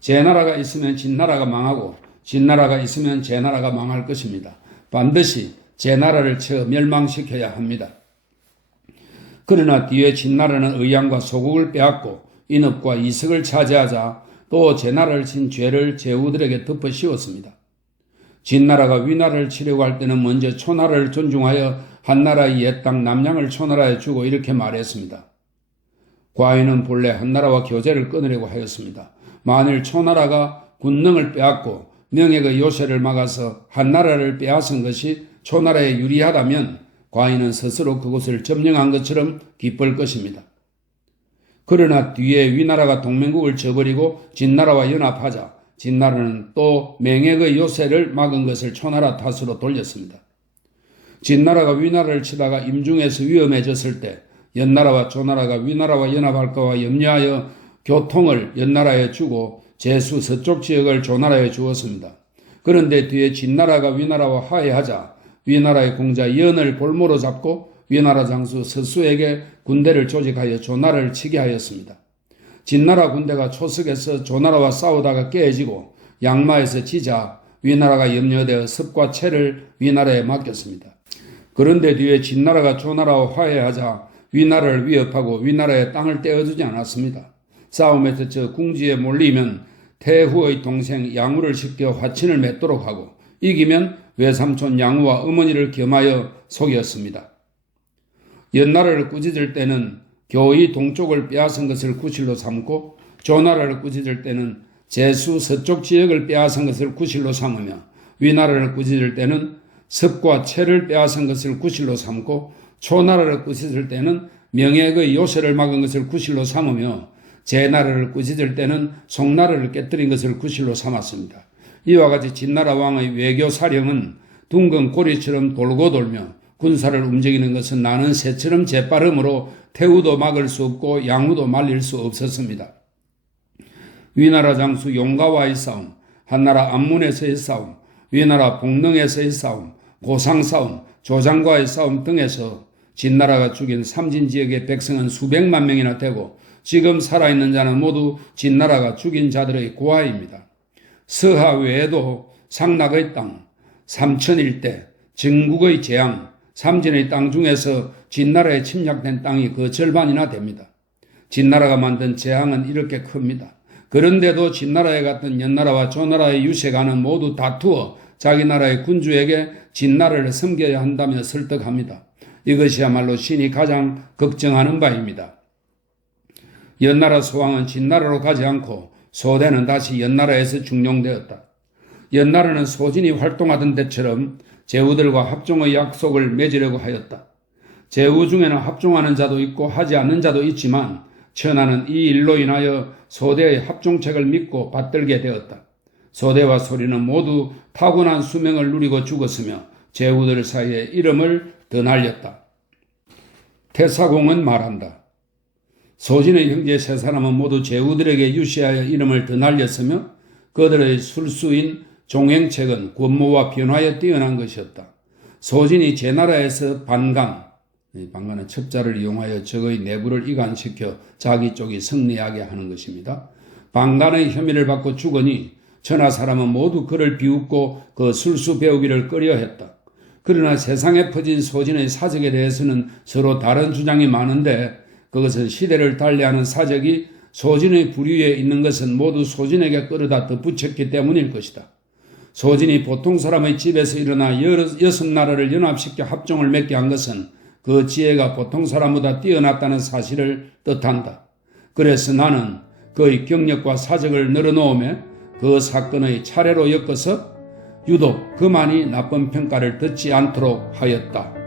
제나라가 있으면 진나라가 망하고 진나라가 있으면 제나라가 망할 것입니다. 반드시 제나라를 쳐 멸망시켜야 합니다. 그러나 뒤에 진나라는 의양과 소국을 빼앗고 인업과 이석을 차지하자 또 제나라를 친 죄를 제후들에게 덮어 씌웠습니다. 진나라가 위나라를 치려고 할 때는 먼저 초나라를 존중하여 한나라의 옛 땅 남양을 초나라에 주고 이렇게 말했습니다. 과인은 본래 한나라와 교제를 끊으려고 하였습니다. 만일 초나라가 군능을 빼앗고 명예의 요새를 막아서 한나라를 빼앗은 것이 초나라에 유리하다면 과인은 스스로 그곳을 점령한 것처럼 기쁠 것입니다. 그러나 뒤에 위나라가 동맹국을 저버리고 진나라와 연합하자 진나라는 또 맹액의 요새를 막은 것을 초나라 탓으로 돌렸습니다. 진나라가 위나라를 치다가 임중에서 위험해졌을 때 연나라와 조나라가 위나라와 연합할까와 염려하여 교통을 연나라에 주고 제수 서쪽 지역을 조나라에 주었습니다. 그런데 뒤에 진나라가 위나라와 화해하자 위나라의 공자 연을 볼모로 잡고 위나라 장수 서수에게 군대를 조직하여 조나라를 치게 하였습니다. 진나라 군대가 초석에서 조나라와 싸우다가 깨지고 양마에서 지자 위나라가 염려되어 습과 채를 위나라에 맡겼습니다. 그런데 뒤에 진나라가 조나라와 화해하자 위나라를 위협하고 위나라의 땅을 떼어주지 않았습니다. 싸움에서 저 궁지에 몰리면 태후의 동생 양우를 시켜 화친을 맺도록 하고 이기면 외삼촌 양우와 어머니를 겸하여 속였습니다. 연나라를 꾸짖을 때는 교의 동쪽을 빼앗은 것을 구실로 삼고 조나라를 꾸짖을 때는 제수 서쪽 지역을 빼앗은 것을 구실로 삼으며 위나라를 꾸짖을 때는 습과 채를 빼앗은 것을 구실로 삼고 초나라를 꾸짖을 때는 명예의 요새를 막은 것을 구실로 삼으며 제나라를 꾸짖을 때는 송나라를 깨뜨린 것을 구실로 삼았습니다. 이와 같이 진나라 왕의 외교 사령은 둥근 고리처럼 돌고 돌며 군사를 움직이는 것은 나는 새처럼 재빠름으로 태우도 막을 수 없고 양우도 말릴 수 없었습니다. 위나라 장수 용가와의 싸움, 한나라 안문에서의 싸움, 위나라 복릉에서의 싸움, 고상 싸움, 조장과의 싸움 등에서 진나라가 죽인 삼진 지역의 백성은 수백만 명이나 되고 지금 살아있는 자는 모두 진나라가 죽인 자들의 고아입니다. 서하 외에도 상락의 땅, 삼천 일대, 증국의 재앙, 삼진의 땅 중에서 진나라에 침략된 땅이 그 절반이나 됩니다. 진나라가 만든 재앙은 이렇게 큽니다. 그런데도 진나라에 갔던 연나라와 조나라의 유세가는 모두 다투어 자기 나라의 군주에게 진나라를 섬겨야 한다며 설득합니다. 이것이야말로 신이 가장 걱정하는 바입니다. 연나라 소왕은 진나라로 가지 않고 소대는 다시 연나라에서 중용되었다. 연나라는 소진이 활동하던 때처럼 제후들과 합종의 약속을 맺으려고 하였다. 제후 중에는 합종하는 자도 있고 하지 않는 자도 있지만 천하는 이 일로 인하여 소대의 합종책을 믿고 받들게 되었다. 소대와 소리는 모두 타고난 수명을 누리고 죽었으며 제후들 사이에 이름을 더 날렸다. 태사공은 말한다. 소진의 형제 세 사람은 모두 제후들에게 유시하여 이름을 더 날렸으며 그들의 술수인 종행책은 권모와 변화에 뛰어난 것이었다. 소진이 제나라에서 반간은 첩자를 이용하여 적의 내부를 이간시켜 자기 쪽이 승리하게 하는 것입니다. 반간의 혐의를 받고 죽으니 천하 사람은 모두 그를 비웃고 그 술수 배우기를 꺼려했다. 그러나 세상에 퍼진 소진의 사적에 대해서는 서로 다른 주장이 많은데 그것은 시대를 달리하는 사적이 소진의 부류에 있는 것은 모두 소진에게 끌어다 덧붙였기 때문일 것이다. 소진이 보통 사람의 집에서 일어나 여섯 나라를 연합시켜 합종을 맺게 한 것은 그 지혜가 보통 사람보다 뛰어났다는 사실을 뜻한다. 그래서 나는 그의 경력과 사적을 늘어놓으며 그 사건의 차례로 엮어서 유독 그만이 나쁜 평가를 듣지 않도록 하였다.